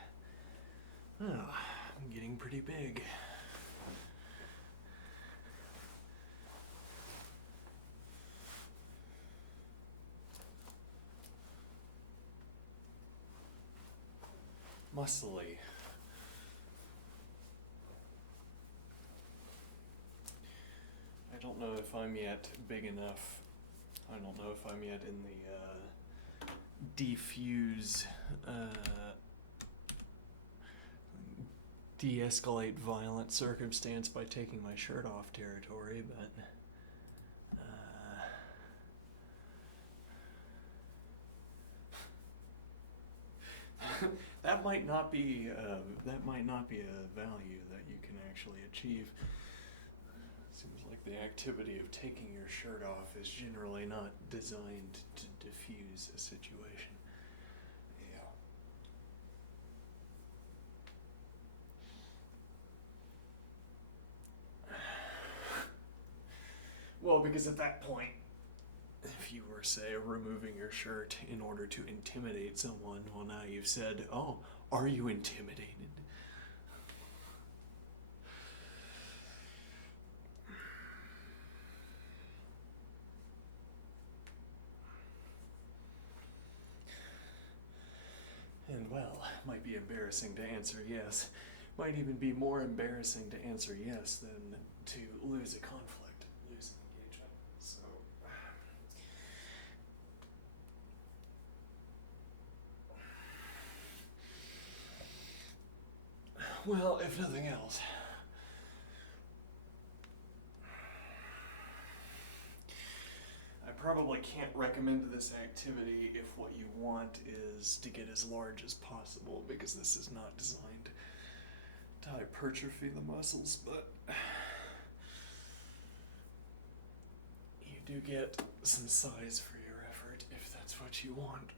oh, I'm getting pretty big. Muscly. I don't know if I'm yet big enough. I don't know if I'm yet in the defuse, de-escalate violent circumstance by taking my shirt off territory, but that might not be a value that you can actually achieve. Seems like the activity of taking your shirt off is generally not designed to diffuse a situation. Yeah. Well, because at that point, if you were, say, removing your shirt in order to intimidate someone, well, now you've said, oh, are you intimidated? And, well, it might be embarrassing to answer yes. Might even be more embarrassing to answer yes than to lose a conflict, lose an engagement. So, well, if nothing else, I probably can't recommend this activity if what you want is to get as large as possible, because this is not designed to hypertrophy the muscles, but you do get some size for your effort if that's what you want.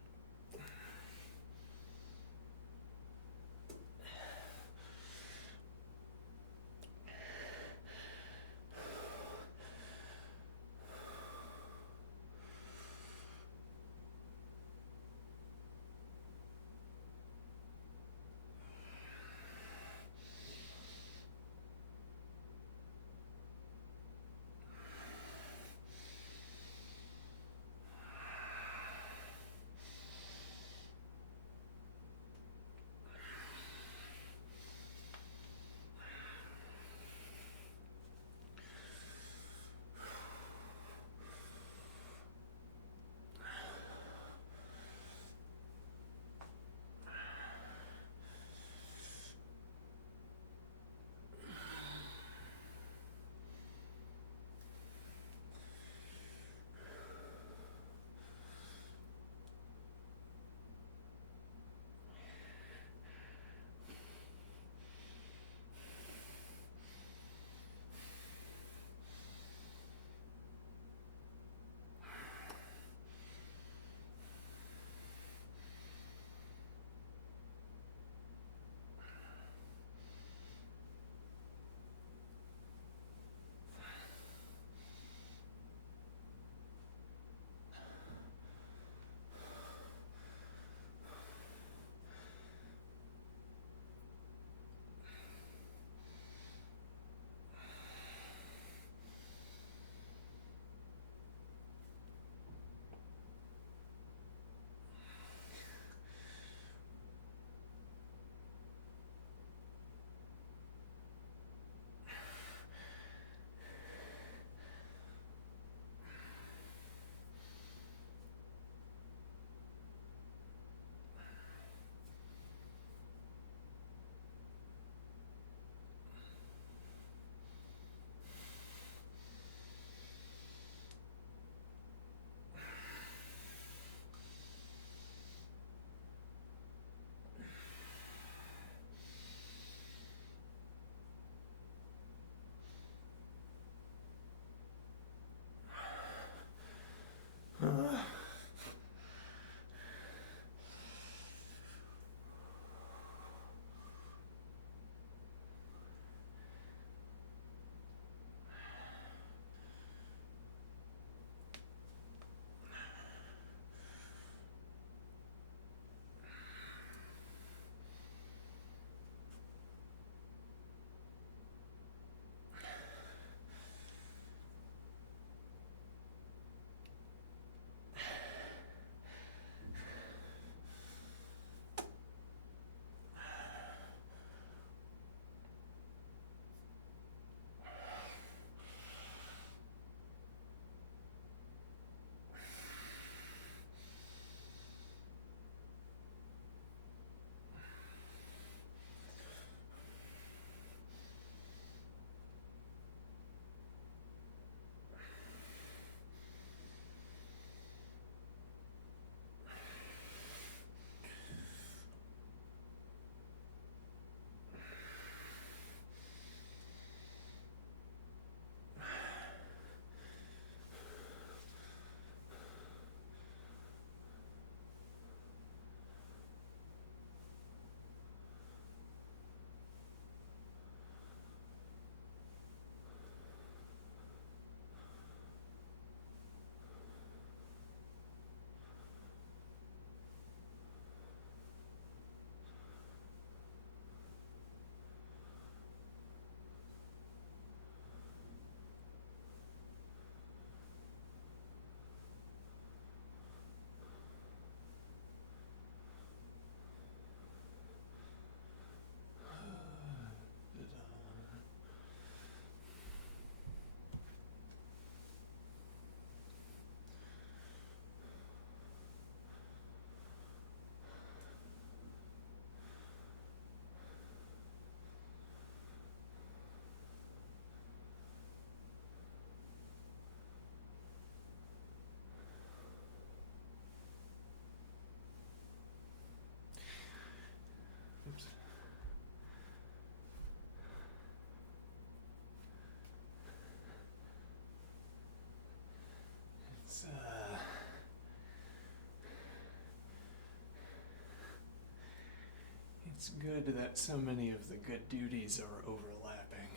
It's good that so many of the good duties are overlapping.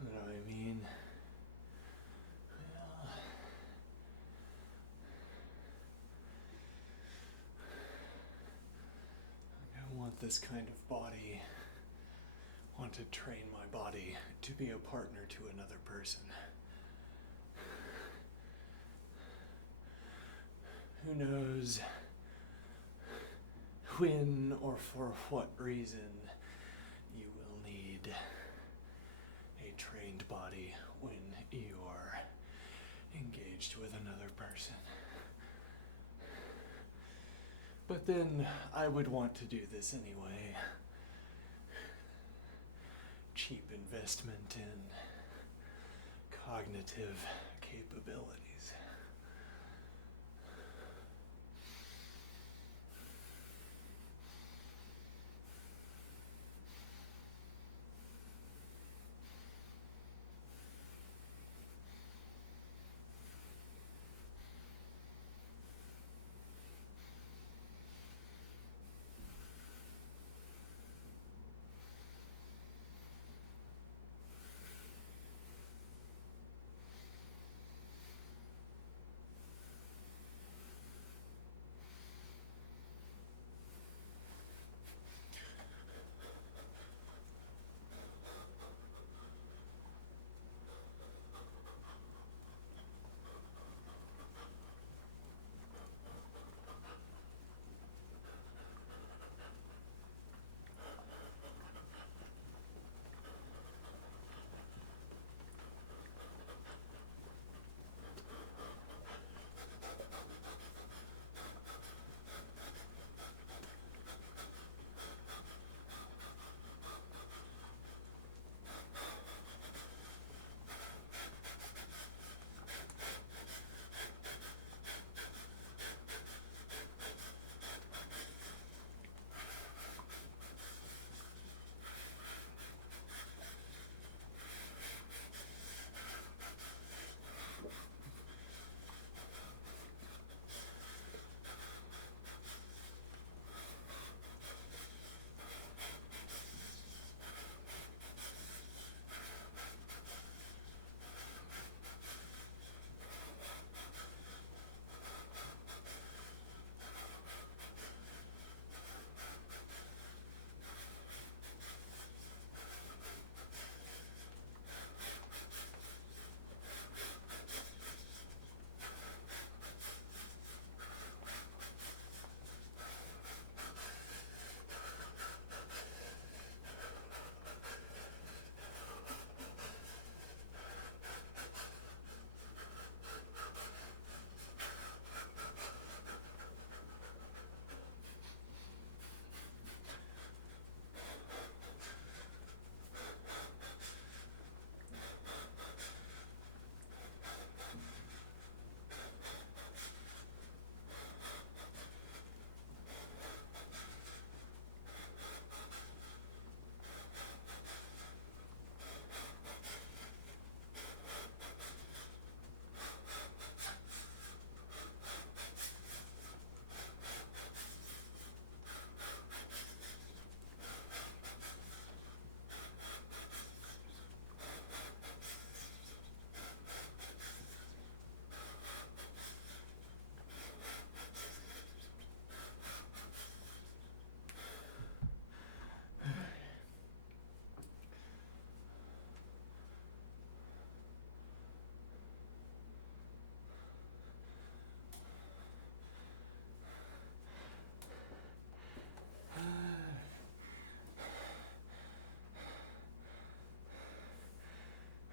You know what I mean? Well, I want this kind of body. I want to train my body to be a partner to another person. Who knows when or for what reason you will need a trained body when you are engaged with another person. But then I would want to do this anyway. Cheap investment in cognitive capabilities.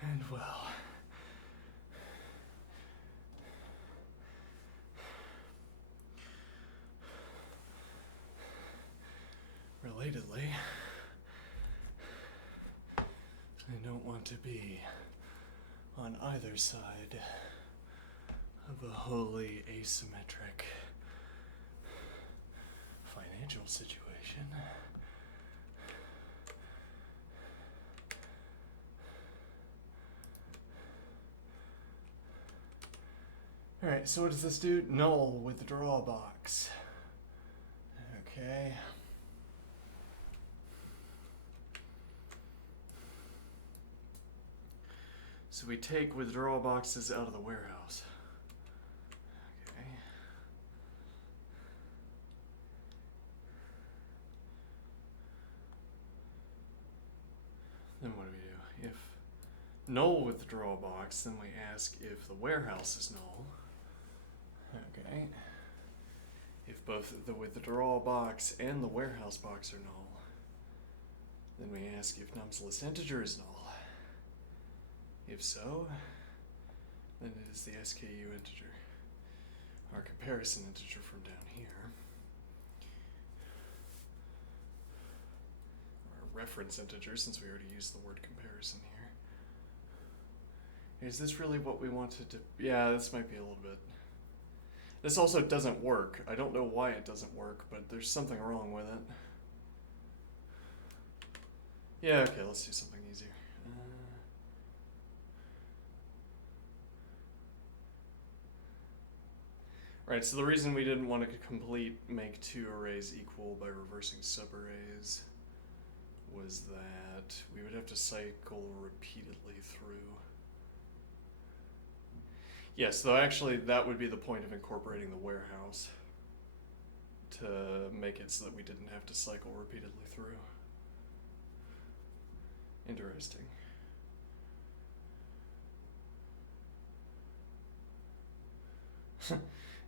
And well, relatedly, I don't want to be on either side of a wholly asymmetric financial situation. Alright, so what does this do? Null withdraw box. Okay. So we take withdrawal boxes out of the warehouse. Okay. Then what do we do? If null withdrawal box, then we ask if the warehouse is null. Okay. If both the withdrawal box and the warehouse box are null, then we ask if num's list integer is null. If so, then it is the SKU integer, our comparison integer from down here. Our reference integer, since we already used the word comparison here. Is this really what we wanted to? Yeah, this might be a little bit. This also doesn't work. I don't know why it doesn't work, but there's something wrong with it. Yeah, okay, let's do something easier. Right, so the reason we didn't want to make two arrays equal by reversing subarrays was that we would have to cycle repeatedly through. Yes, though actually that would be the point of incorporating the warehouse, to make it so that we didn't have to cycle repeatedly through. Interesting.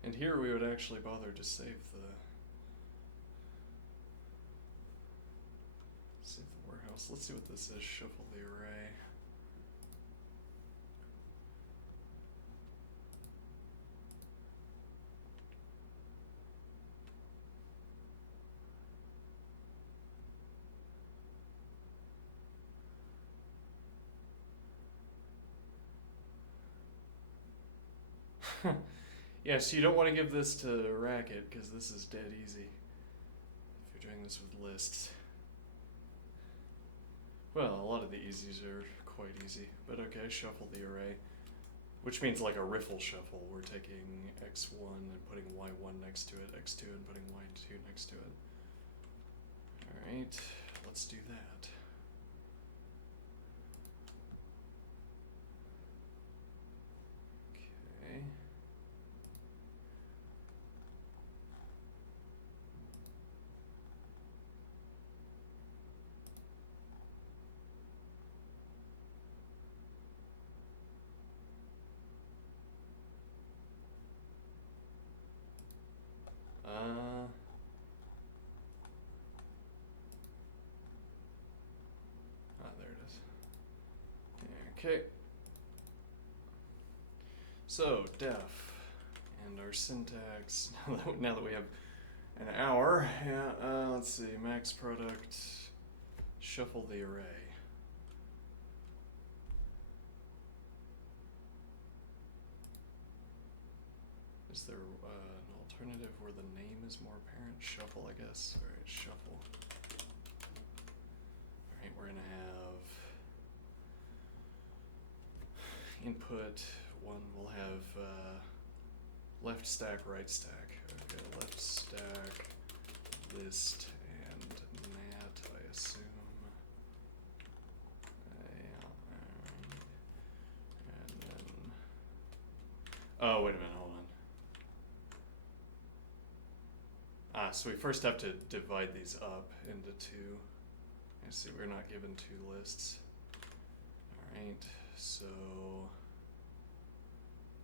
And here we would actually bother to save the warehouse. Let's see what this is. Shuffle the array. Yes, you don't want to give this to Racket because this is dead easy if you're doing this with lists. Well, a lot of the easies are quite easy, but okay, shuffle the array, which means like a riffle shuffle. We're taking x1 and putting y1 next to it, x2 and putting y2 next to it. Alright, let's do that. Okay. There it is. Okay. So, def, and our syntax, now that we have an hour, yeah, let's see, max product, shuffle the array. Is there an alternative where the name is more apparent? Shuffle, I guess. All right, shuffle. All right, we're gonna have input one. We'll have left stack, right stack. Okay, left stack, list, and nat, I assume. Yeah, and then. Oh, wait a minute. Hold on. So we first have to divide these up into two. I see we're not given two lists. Alright, so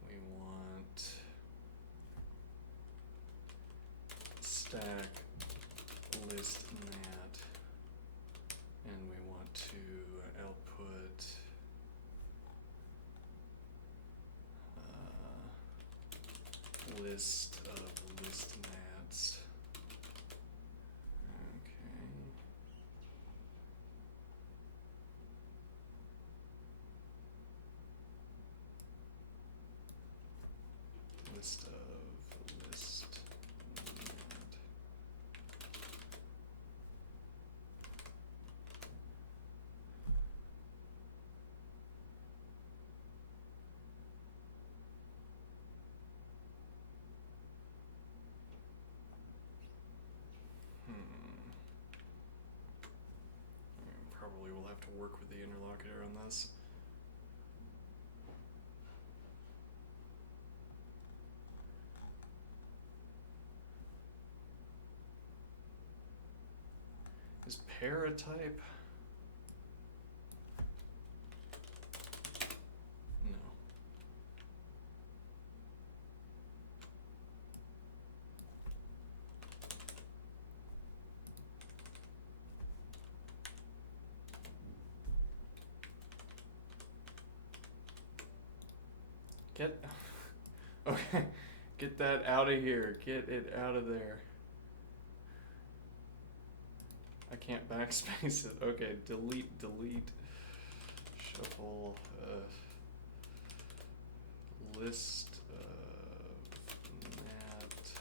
we want stack list nat, and we want to output list of list nats. List of list nat. have to work with the interlocutor on this. Is pair a type? No. Get okay. Get that out of here. Get it out of there. I can't backspace it. Okay, delete. Shuffle list of mat.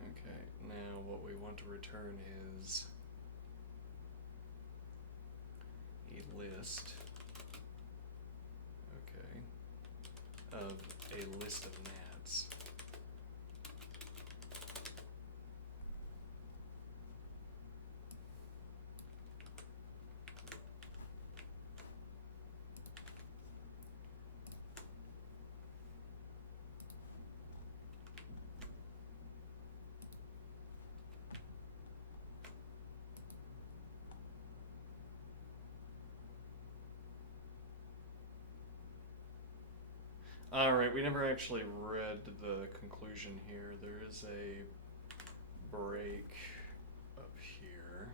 Okay, now what we want to return is a list. Okay, of a list of nats. Alright, we never actually read the conclusion here. There is a break up here.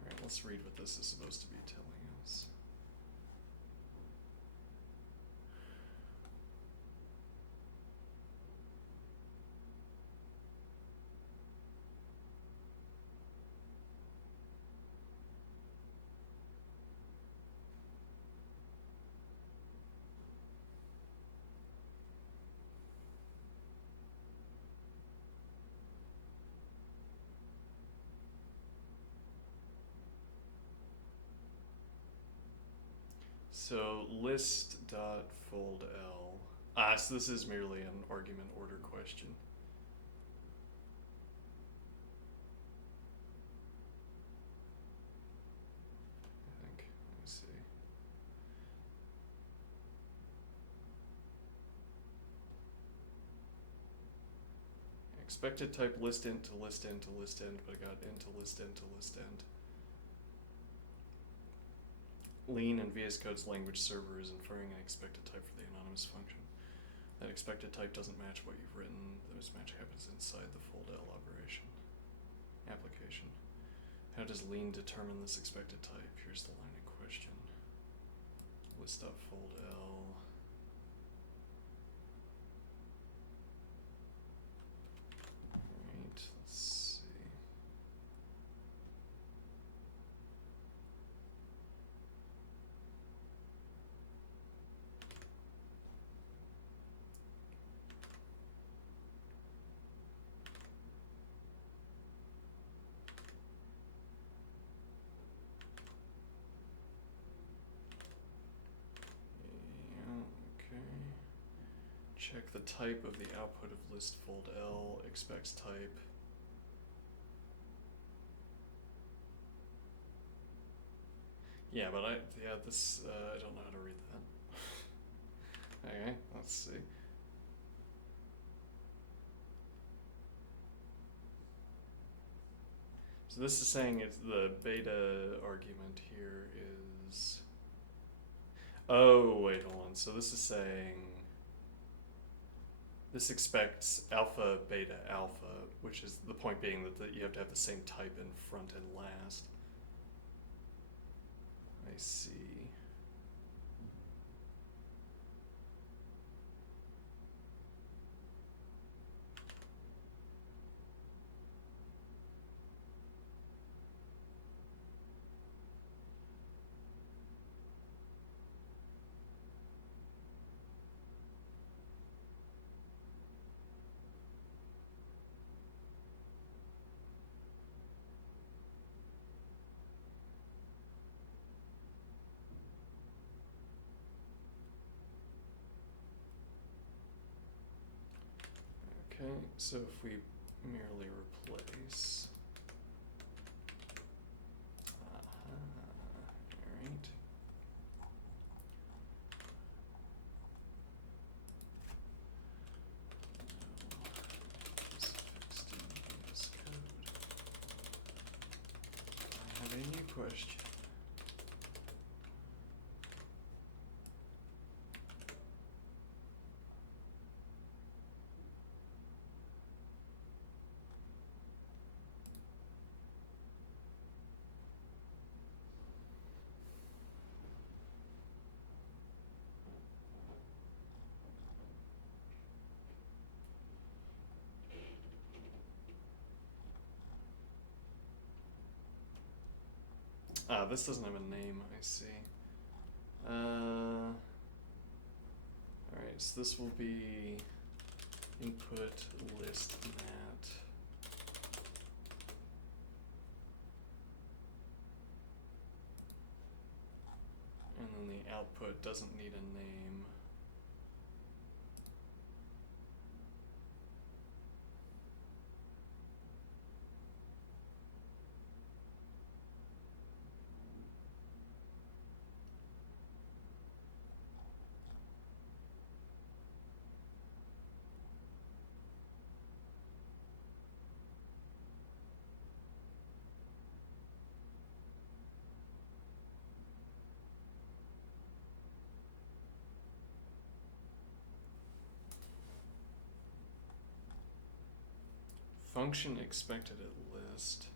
Alright, let's read what this is supposed to be telling us. So list.fold L. So this is merely an argument order question. I think. Let me see. Expected type list int to list int to list int, but I got int to list int to list int. Lean and VS Code's language server is inferring an expected type for the anonymous function. That expected type doesn't match what you've written. The mismatch happens inside the fold L operation. Application. How does Lean determine this expected type? Here's the line in question. List.fold L. Alright, let's see. Check the type of the output of list fold L, expects type. Yeah, but I don't know how to read that. Okay, let's see. So this is saying it's the beta argument here is, oh, wait, hold on. So this is saying, this expects alpha, beta, alpha, which is the point being that you have to have the same type in front and last. I see. Okay, so if we merely replace question. Ah, this doesn't have a name, I see. Alright, so this will be input list mat. And then the output doesn't need a name. Function expected at list.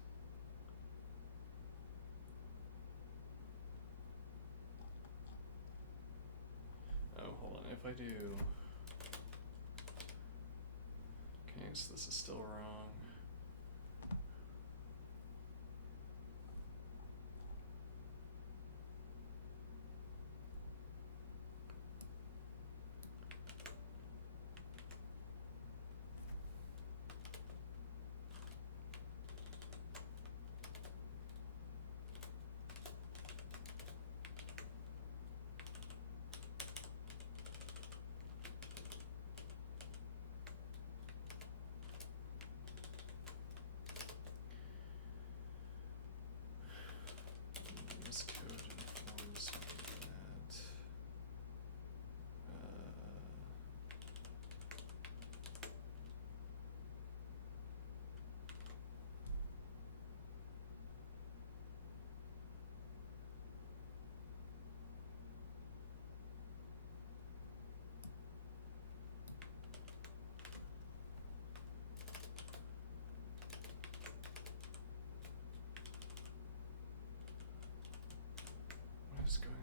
Oh, hold on. If I do. Okay, so this is still wrong. This code informs me that what is going on?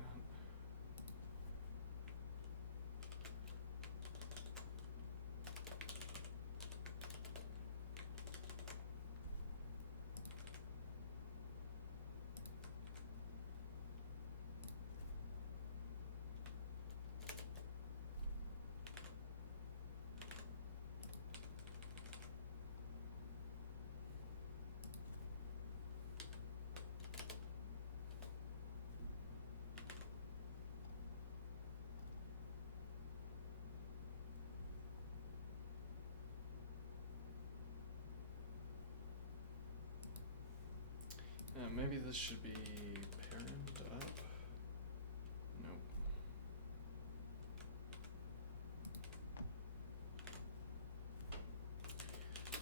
Maybe this should be parent up. Nope.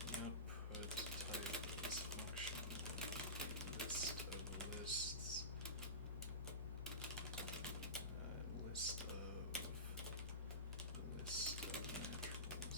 The output type of this function will be list of lists. List of naturals.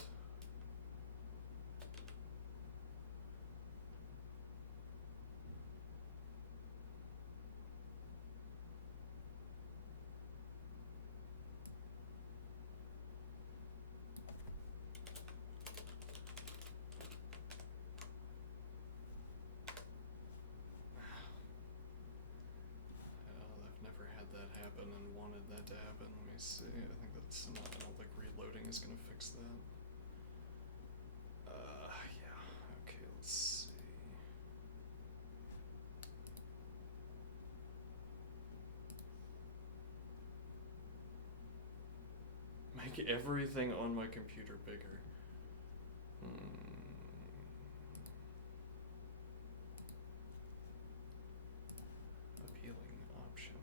I've never had that happen and wanted that to happen. Let me see. I think that's not. I don't think reloading is gonna fix that. Yeah. Okay. Let's see. Make everything on my computer bigger. Appealing option.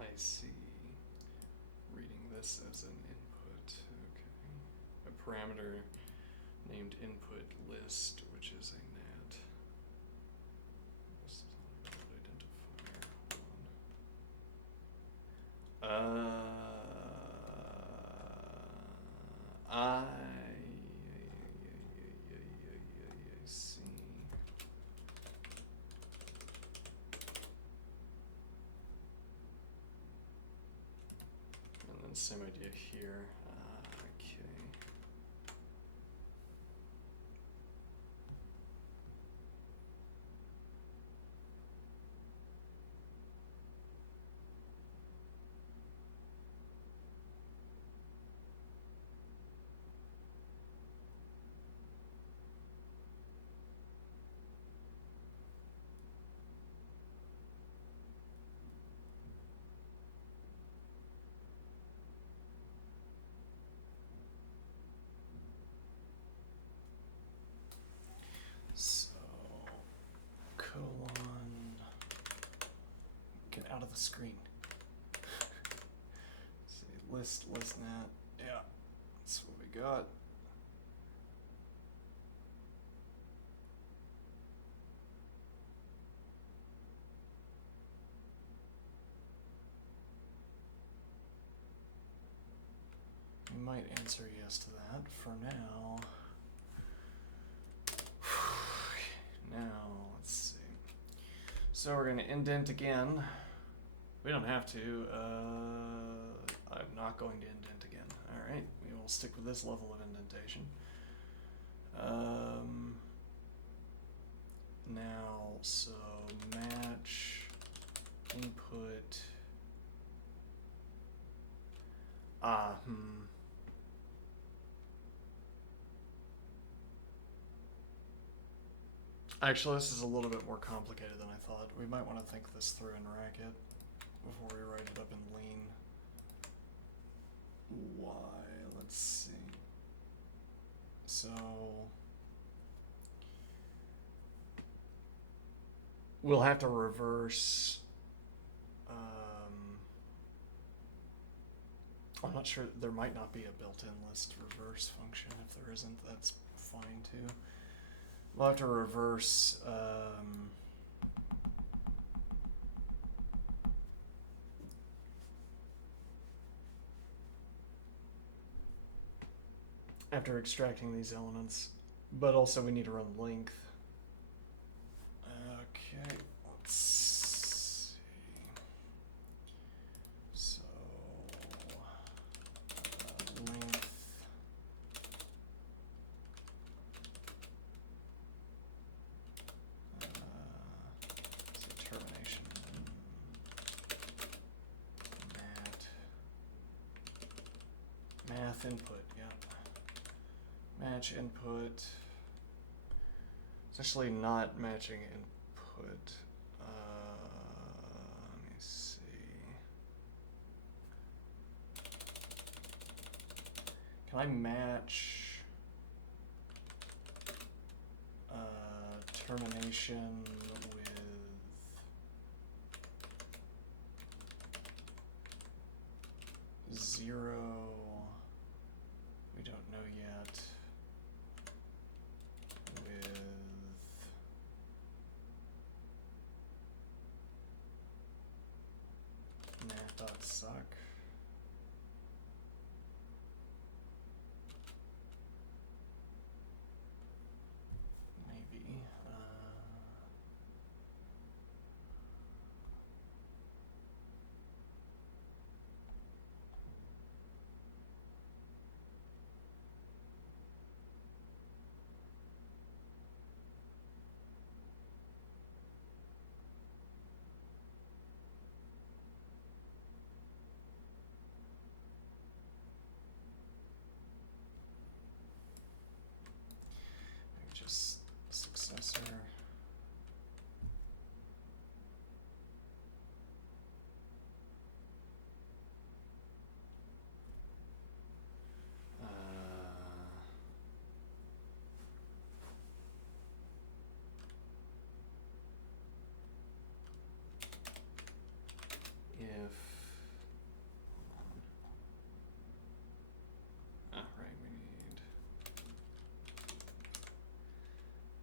I see. Reading this as an input. Okay. A parameter named input list, which is a nat. This is not a valid identifier. Hold on. I see. And then same idea here. Okay. So, colon, get out of the screen. See, list nat, yeah, that's what we got. We might answer yes to that for now. Now, let's see. So we're going to indent again. We don't have to. I'm not going to indent again. All right, we will stick with this level of indentation. Now, so match input. Actually, this is a little bit more complicated than I thought. We might want to think this through in Racket before we write it up in Lean. Why? Let's see. So we'll have to reverse. I'm not sure. There might not be a built-in list reverse function. If there isn't, that's fine too. We'll have to reverse. After extracting these elements, but also we need to run length. Okay, let's see. So length. So termination. Math input. Match input. It's actually not matching input. Let me see. Can I match termination with zero? We don't know yet. Math.suck. Maybe.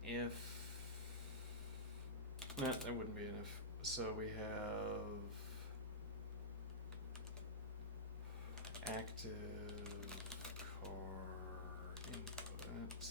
if... No, that wouldn't be an if. So we have active car input.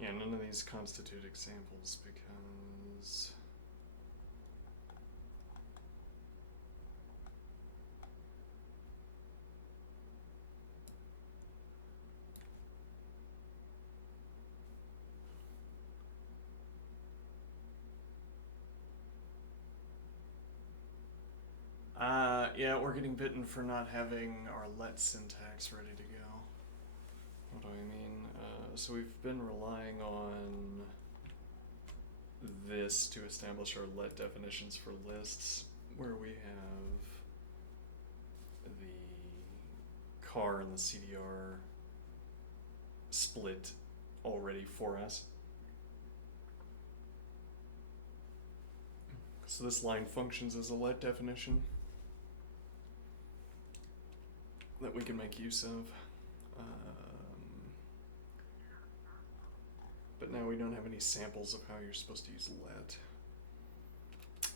Yeah, none of these constitute examples because yeah, we're getting bitten for not having our let syntax ready to go. What do I mean? So we've been relying on this to establish our let definitions for lists, where we have the car and the CDR split already for us. So this line functions as a let definition that we can make use of. But now we don't have any samples of how you're supposed to use let.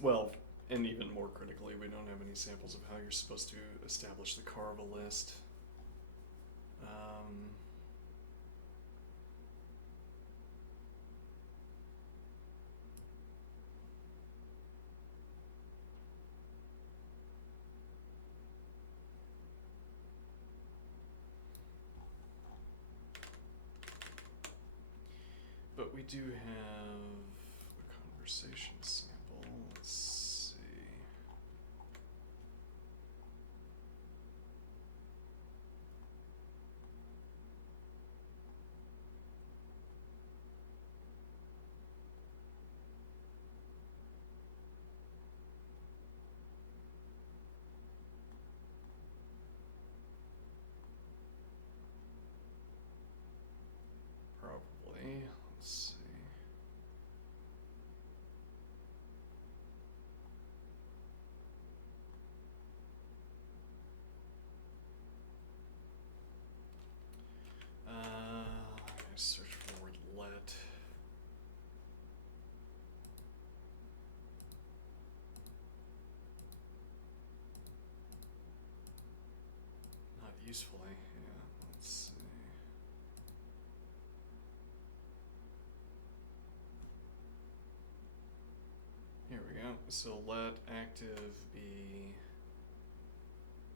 Well, and even more critically, we don't have any samples of how you're supposed to establish the car of a list. But we do have a conversation sample. Let's see. Probably. Let's see. I search for the word let. Not usefully. Yeah. Let's see. Here we go. So let active be.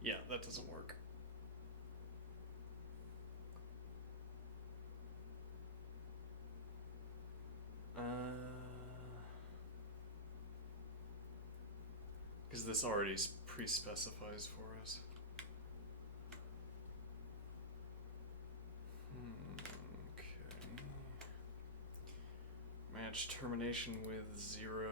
Yeah, that doesn't work. Because this already pre-specifies for us. Okay. Match termination with 0.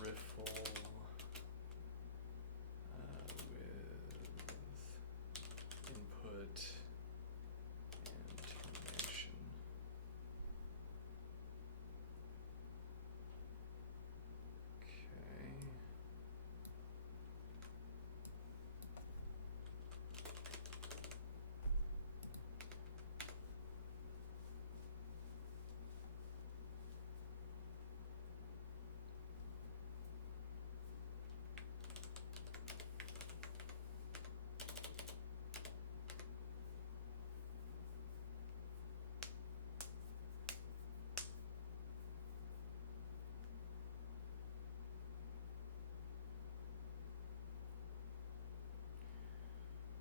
Riffle with input and termination. Okay.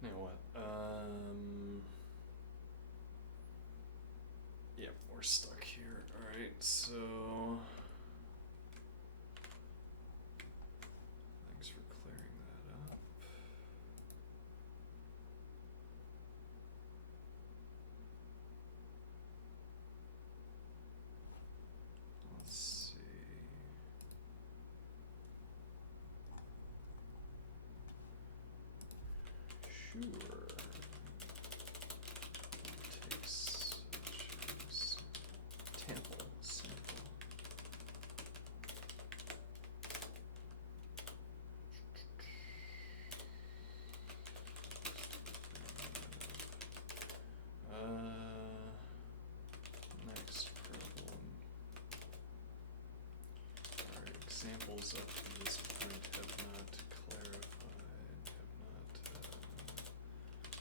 Now what? Yep, we're stuck here. Alright, so sure. Takes sample. Next problem. Our examples up to this point have not clarified, have not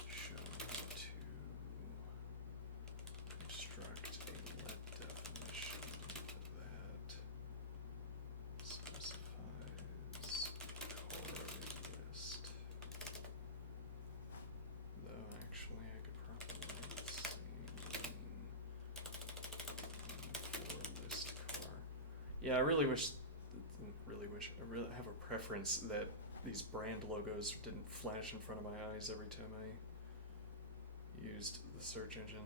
shown how to construct a let definition that specifies correlated list. Though actually I could probably write the same for list car. Yeah, I really have a preference that these brand logos didn't flash in front of my eyes every time I used the search engine.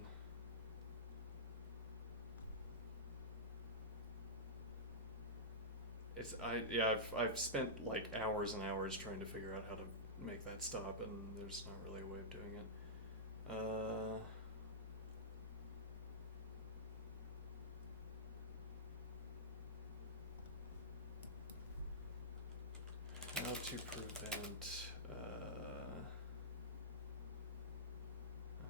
I've spent like hours and hours trying to figure out how to make that stop, and there's not really a way of doing it. How to prevent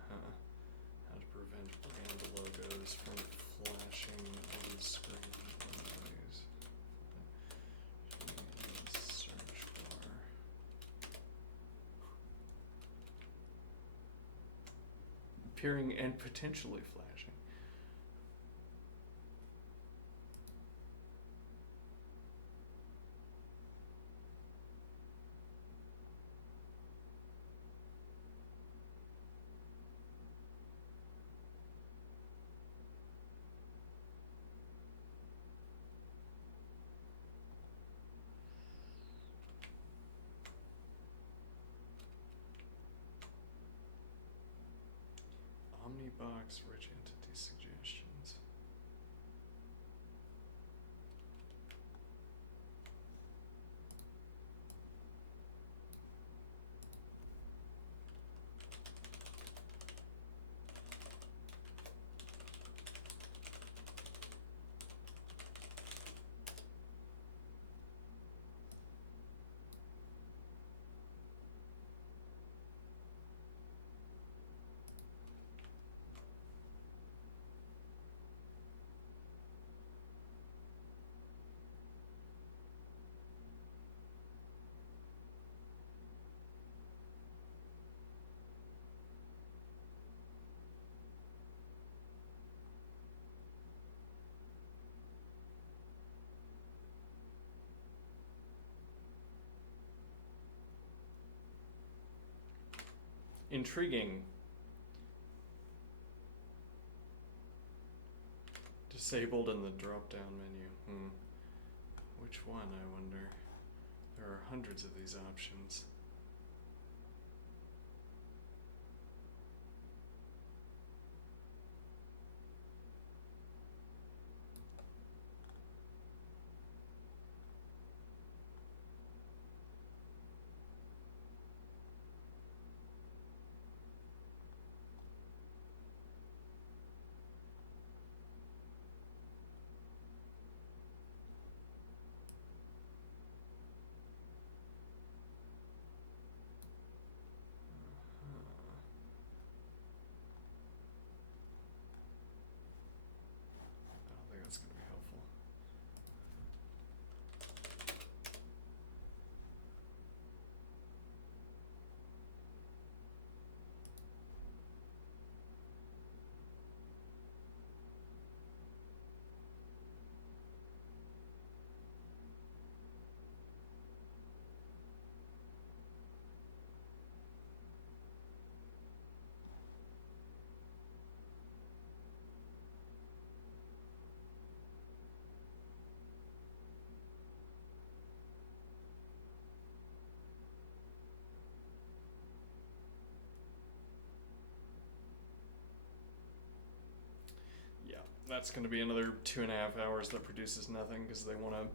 how to prevent brand logos from flashing on the screen always. Search bar. Appearing and potentially flashing. Omnibox rich entity suggestions. Intriguing. Disabled in the drop-down menu. Which one, I wonder? There are hundreds of these options. I don't think that's going to be helpful. Yeah, that's going to be another 2.5 hours that produces nothing because they want to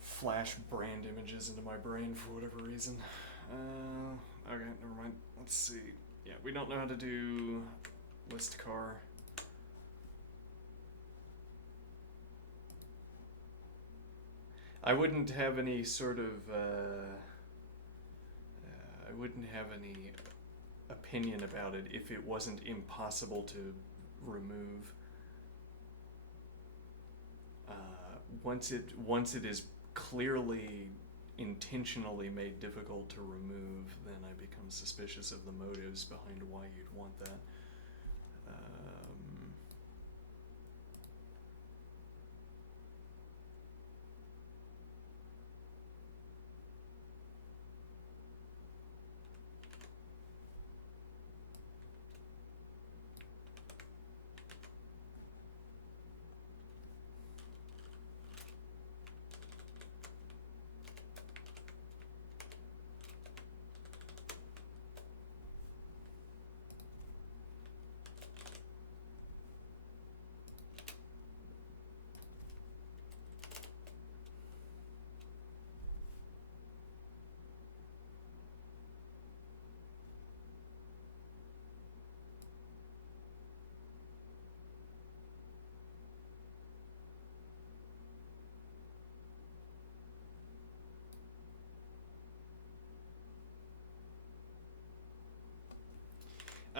flash brand images into my brain for whatever reason. Okay, never mind. Let's see. Yeah, we don't know how to do list car. I wouldn't have any sort of, I wouldn't have any opinion about it if it wasn't impossible to remove. Once it is clearly intentionally made difficult to remove, then I become suspicious of the motives behind why you'd want that.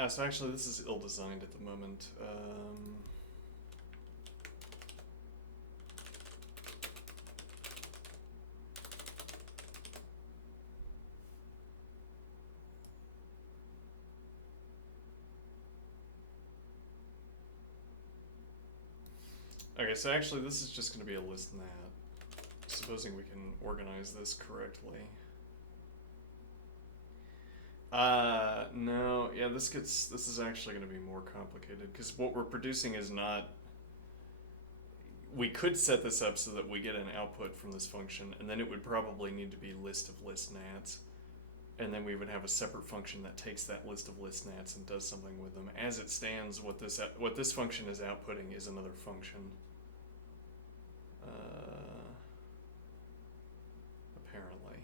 So actually, this is ill-designed at the moment. Okay, so actually, this is just going to be a list nat. Supposing we can organize this correctly. No, yeah, this is actually going to be more complicated, because what we're producing is not, we could set this up so that we get an output from this function, and then it would probably need to be list of list nats, and then we would have a separate function that takes that list of list nats and does something with them. As it stands, what this function is outputting is another function. Apparently.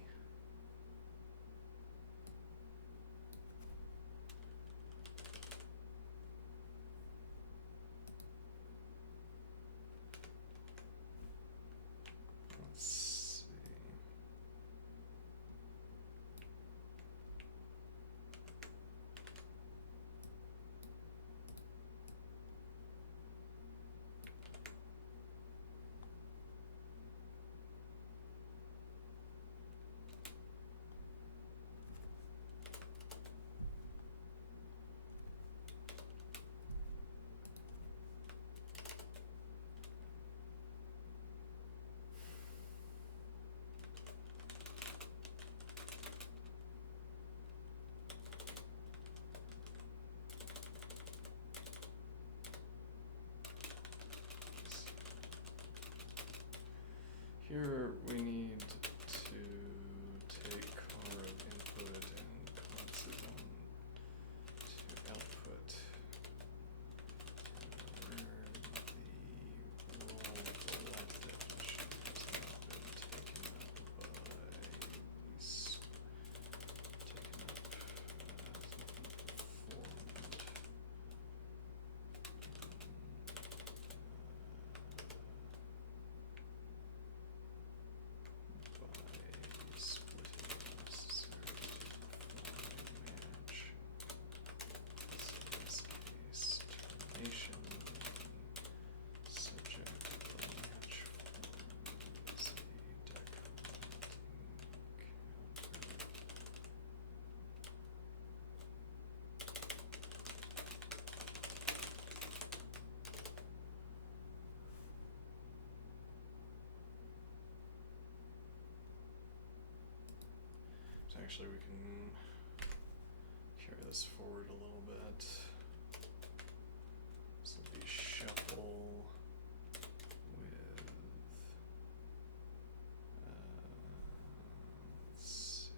Let's see. Here we need to take car of input and constant to output, where the role of the left definition has not been taken up by taken up performed. By splitting necessary to match. So in this case, termination, subject of the match form is a decrementing counter. So actually we can carry this forward a little bit. This will be shuffle with, let's see.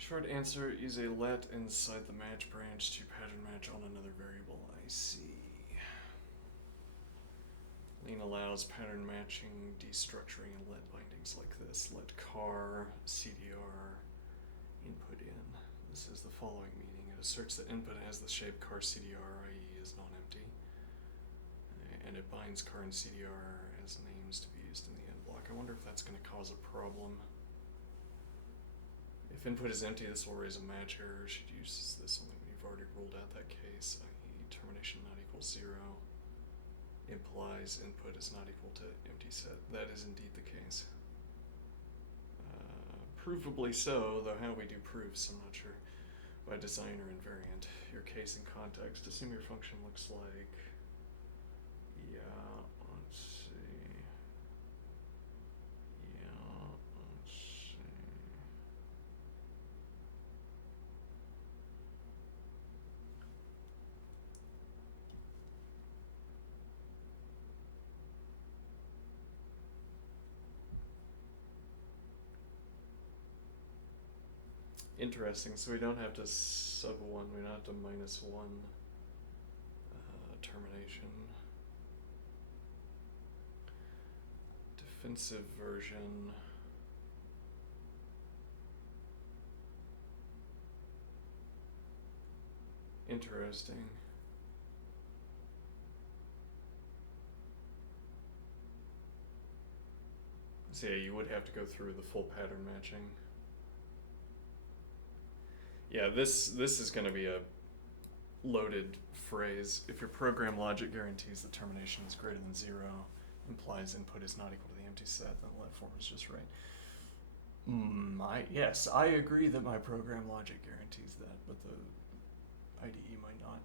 Short answer is a let inside the match branch to pattern match on another variable. I see. Lean allows pattern matching, destructuring, and let bindings like this. Let car, CDR, input in. This is the following meaning. It asserts that input has the shape car CDR, i.e. is non-empty. And it binds car and CDR as names to be used in the end block. I wonder if that's going to cause a problem. If input is empty, this will raise a match error. Should use this only when you've already ruled out that case, i.e. termination not equals 0. Implies input is not equal to empty set. That is indeed the case. Provably so, though how we do proofs, I'm not sure. By design or invariant. Your case and context. Assume your function looks like... let's see. Interesting, so we don't have to sub 1, we don't have to minus 1 termination. Defensive version. Interesting. So yeah, you would have to go through the full pattern matching. Yeah, this is going to be a loaded phrase. If your program logic guarantees that termination is greater than 0, implies input is not equal to the empty set, then let form is just right. Yes, I agree that my program logic guarantees that, but the IDE might not.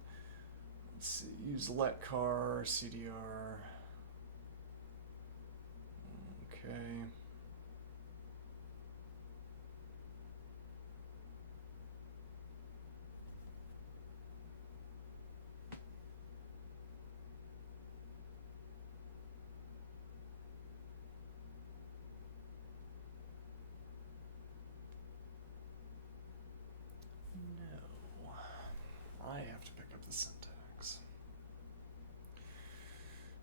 Let's see, use let car, CDR. Okay. I have to pick up the syntax.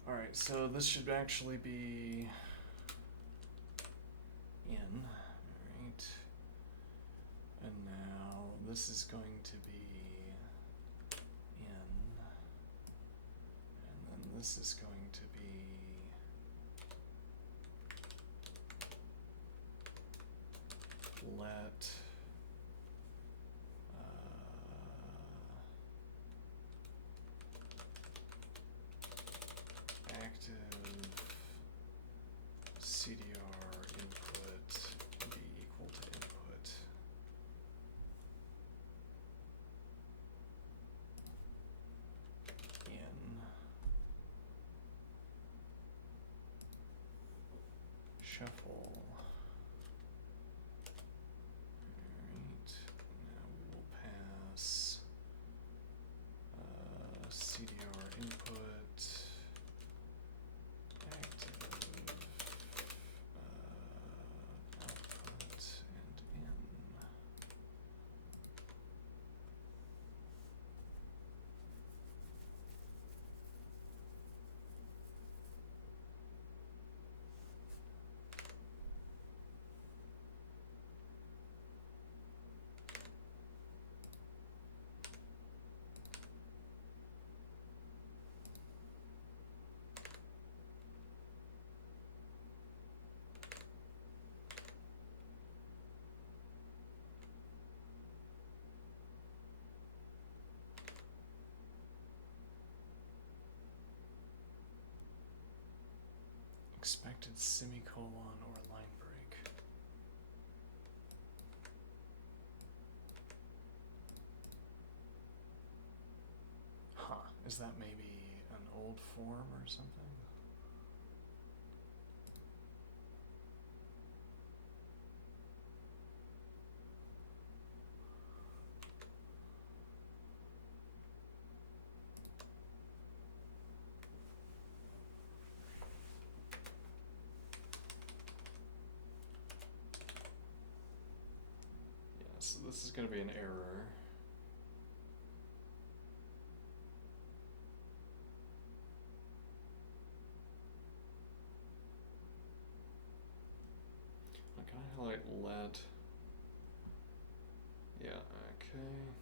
Alright, so this should actually be in, alright. And now this is going to be in, and then this is going to be let active CDR input be equal to input. In shuffle. Alright, now we will pass CDR input active output and in. Expected semicolon or line break. Huh, is that maybe an old form or something? So this is going to be an error. I can highlight let. Yeah, okay.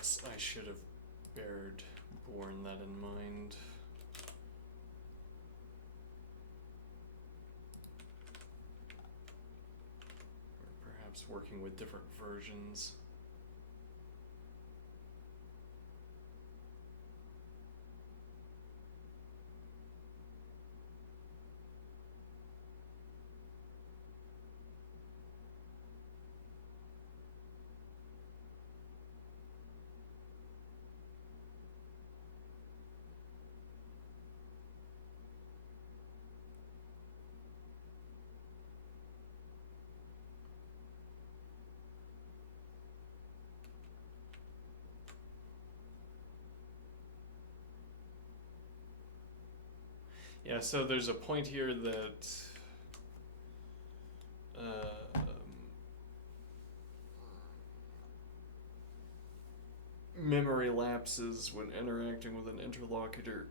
Yes, I should have borne that in mind. Or perhaps working with different versions. Yeah, so there's a point here that memory lapses when interacting with an interlocutor,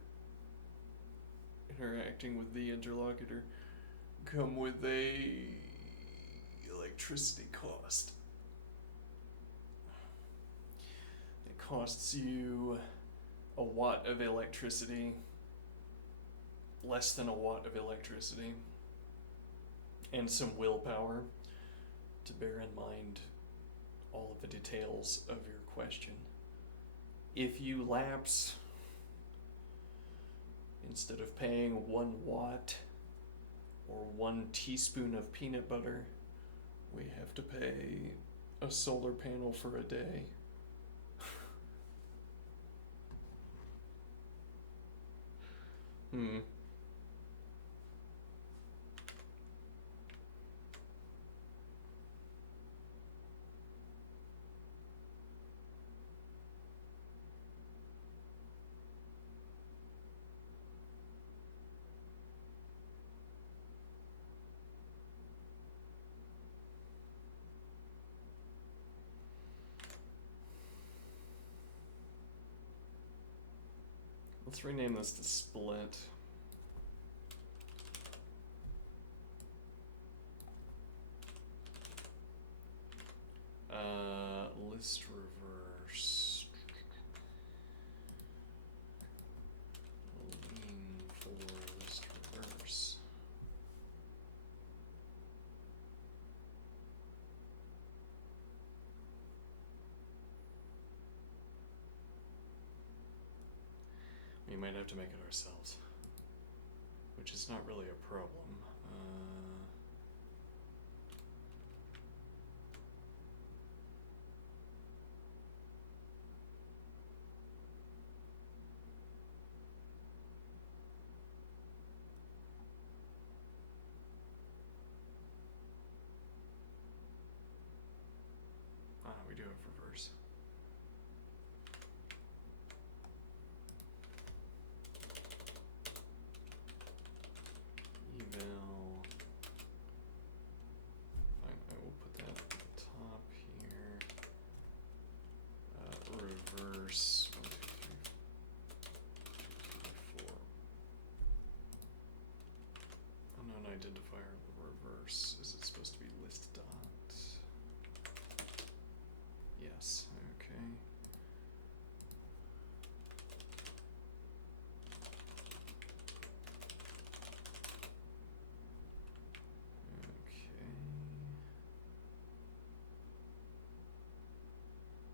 come with a electricity cost. It costs you a watt of electricity, less than a watt of electricity, and some willpower to bear in mind all of the details of your question. If you lapse, instead of paying 1 watt or 1 teaspoon of peanut butter, we have to pay a solar panel for a day. Let's rename this to split. List reverse. Lean for list reverse. We might have to make it ourselves, which is not really a problem. We do have reverse. Eval. Fine, I will put that at the top here. Reverse 1, 2, 3, 4. Unknown identifier reverse. Is it supposed to be list dot? Yes, okay.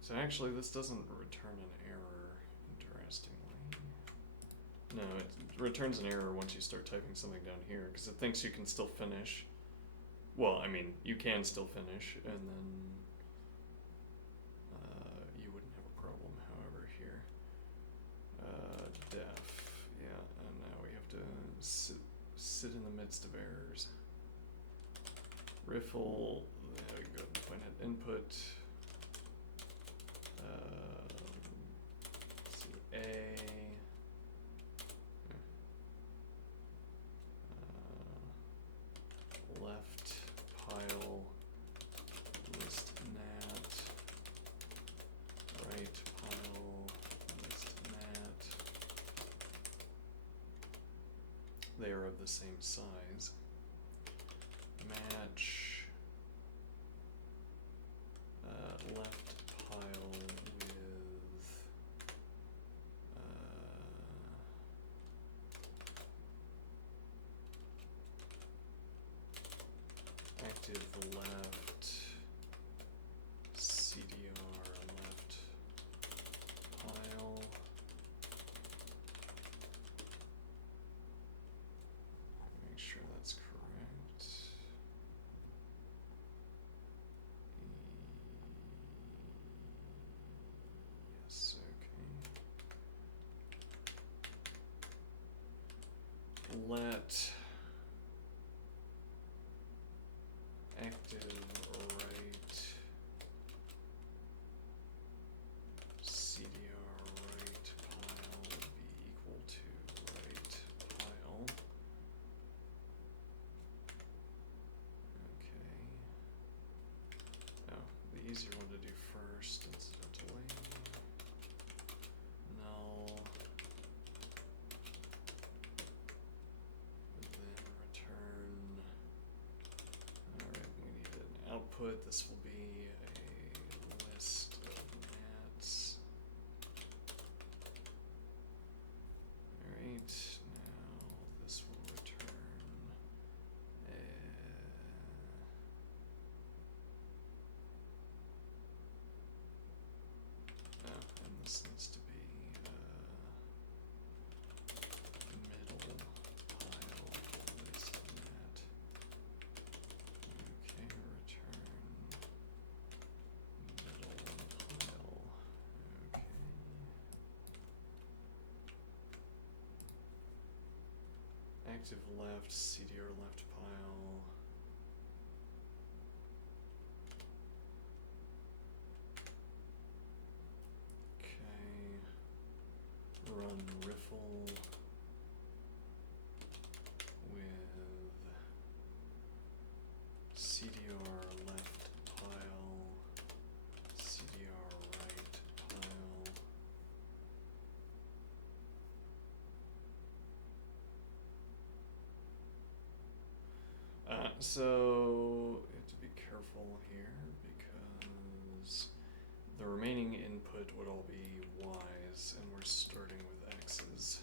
So actually this doesn't return an error, interestingly. No, it returns an error once you start typing something down here, because it thinks you can still finish. Well, I mean, you can still finish, and then you wouldn't have a problem, however, here. Def, yeah, and now we have to sit in the midst of errors. Riffle, there we go, point at input. Let's see, A. Left pile, list nat, right pile, list nat. They are of the same size. Match left pile with let active right CDR right pile be equal to right pile. Okay. Oh, the easier one to do first, incidentally. Null. Then return. Alright, we need an output. This will be a list of mats. Alright, now this will return and this needs to be middle pile list of mat. Okay, return middle pile. Okay. Active left, CDR left pile. Okay. Run riffle with CDR left pile, CDR right pile. So you have to be careful here because the remaining input would all be y's, and we're starting with x's.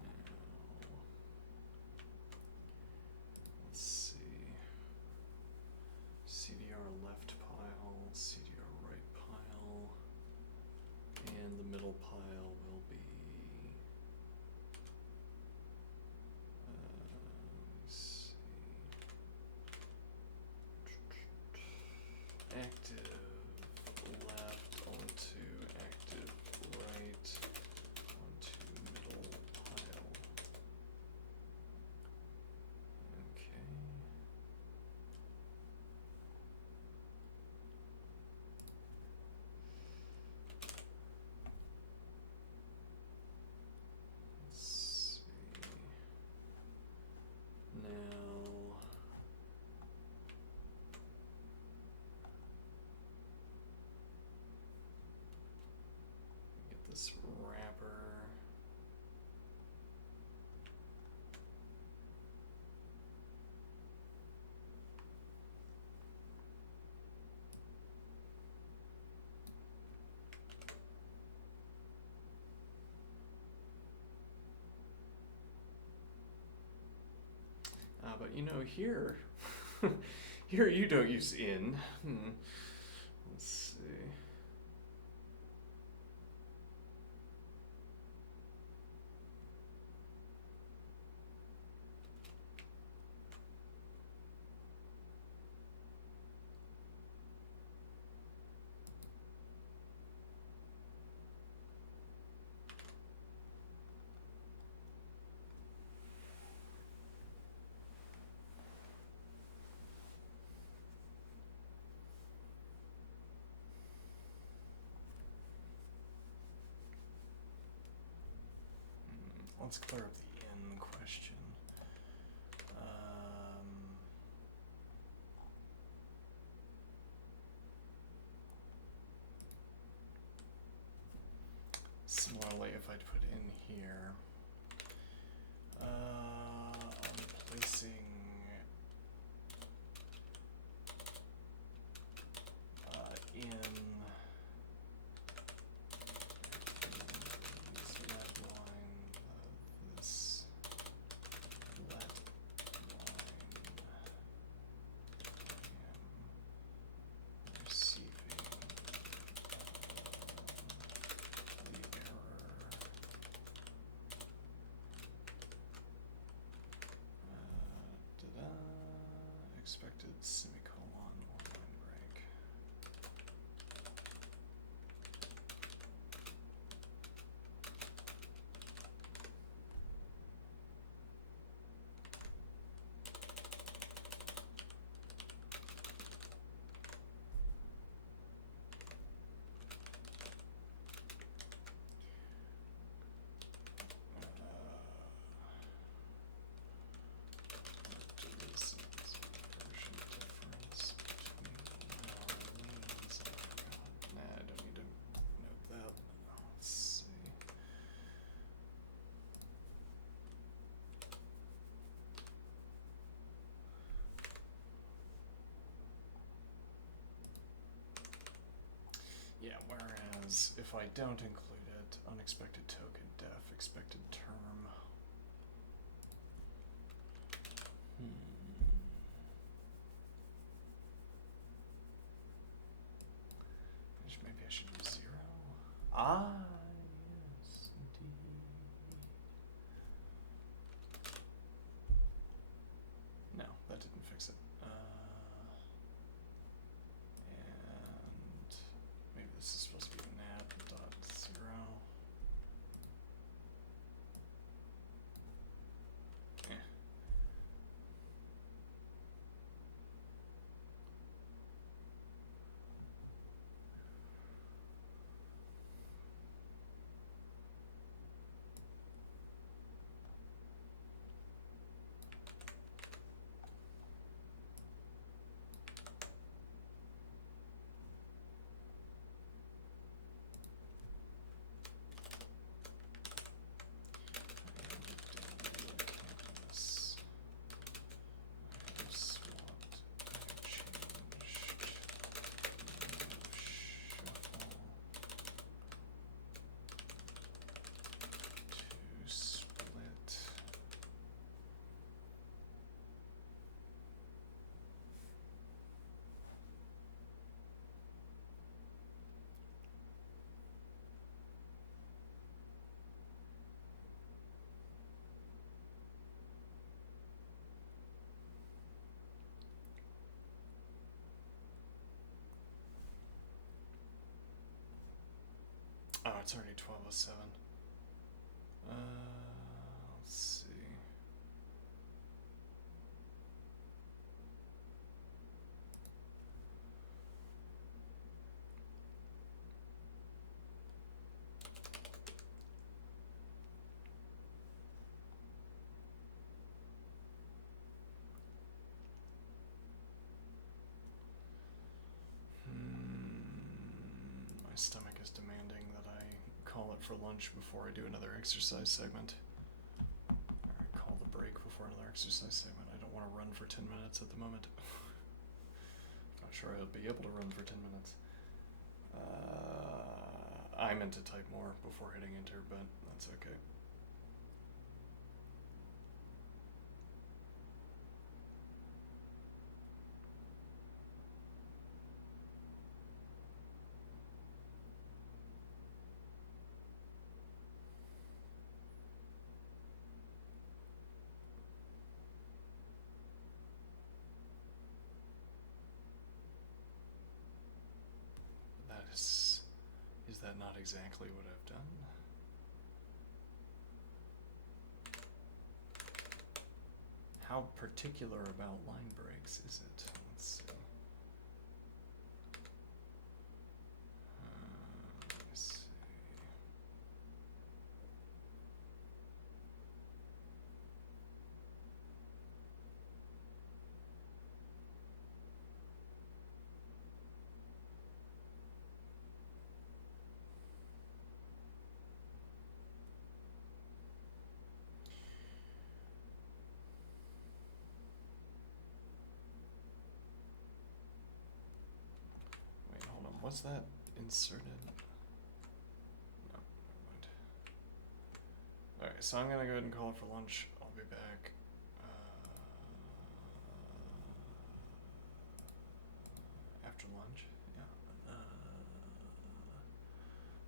Now, let's see. CDR left pile, CDR right pile, and the middle pile will be let's see. Active left onto active right onto middle pile. Okay. Let's see. Now get this wrapper. But you know, here, here you don't use in. Let's see. Let's clear up the in question. Similarly, if I'd put in here, I'm placing in this let line, receiving the error. Expected semicolon or line break. Yeah, whereas if I don't include it, unexpected token, def, expected term. Maybe I should use 0. Ah, yes, indeed. No, that didn't fix it. And maybe this is supposed to be nat dot 0. Oh, it's already 12:07. Let's see. My stomach is demanding that I call it for lunch before I do another exercise segment. Or I call the break before another exercise segment. I don't want to run for 10 minutes at the moment. Not sure I'll be able to run for 10 minutes. I meant to type more before hitting enter, but that's okay. Is that not exactly what I've done? How particular about line breaks is it? Let's see. Let's see. Was that inserted? No, never mind. Alright, so I'm gonna go ahead and call it for lunch. I'll be back. After lunch? Yeah.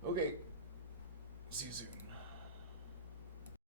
Okay. See you soon.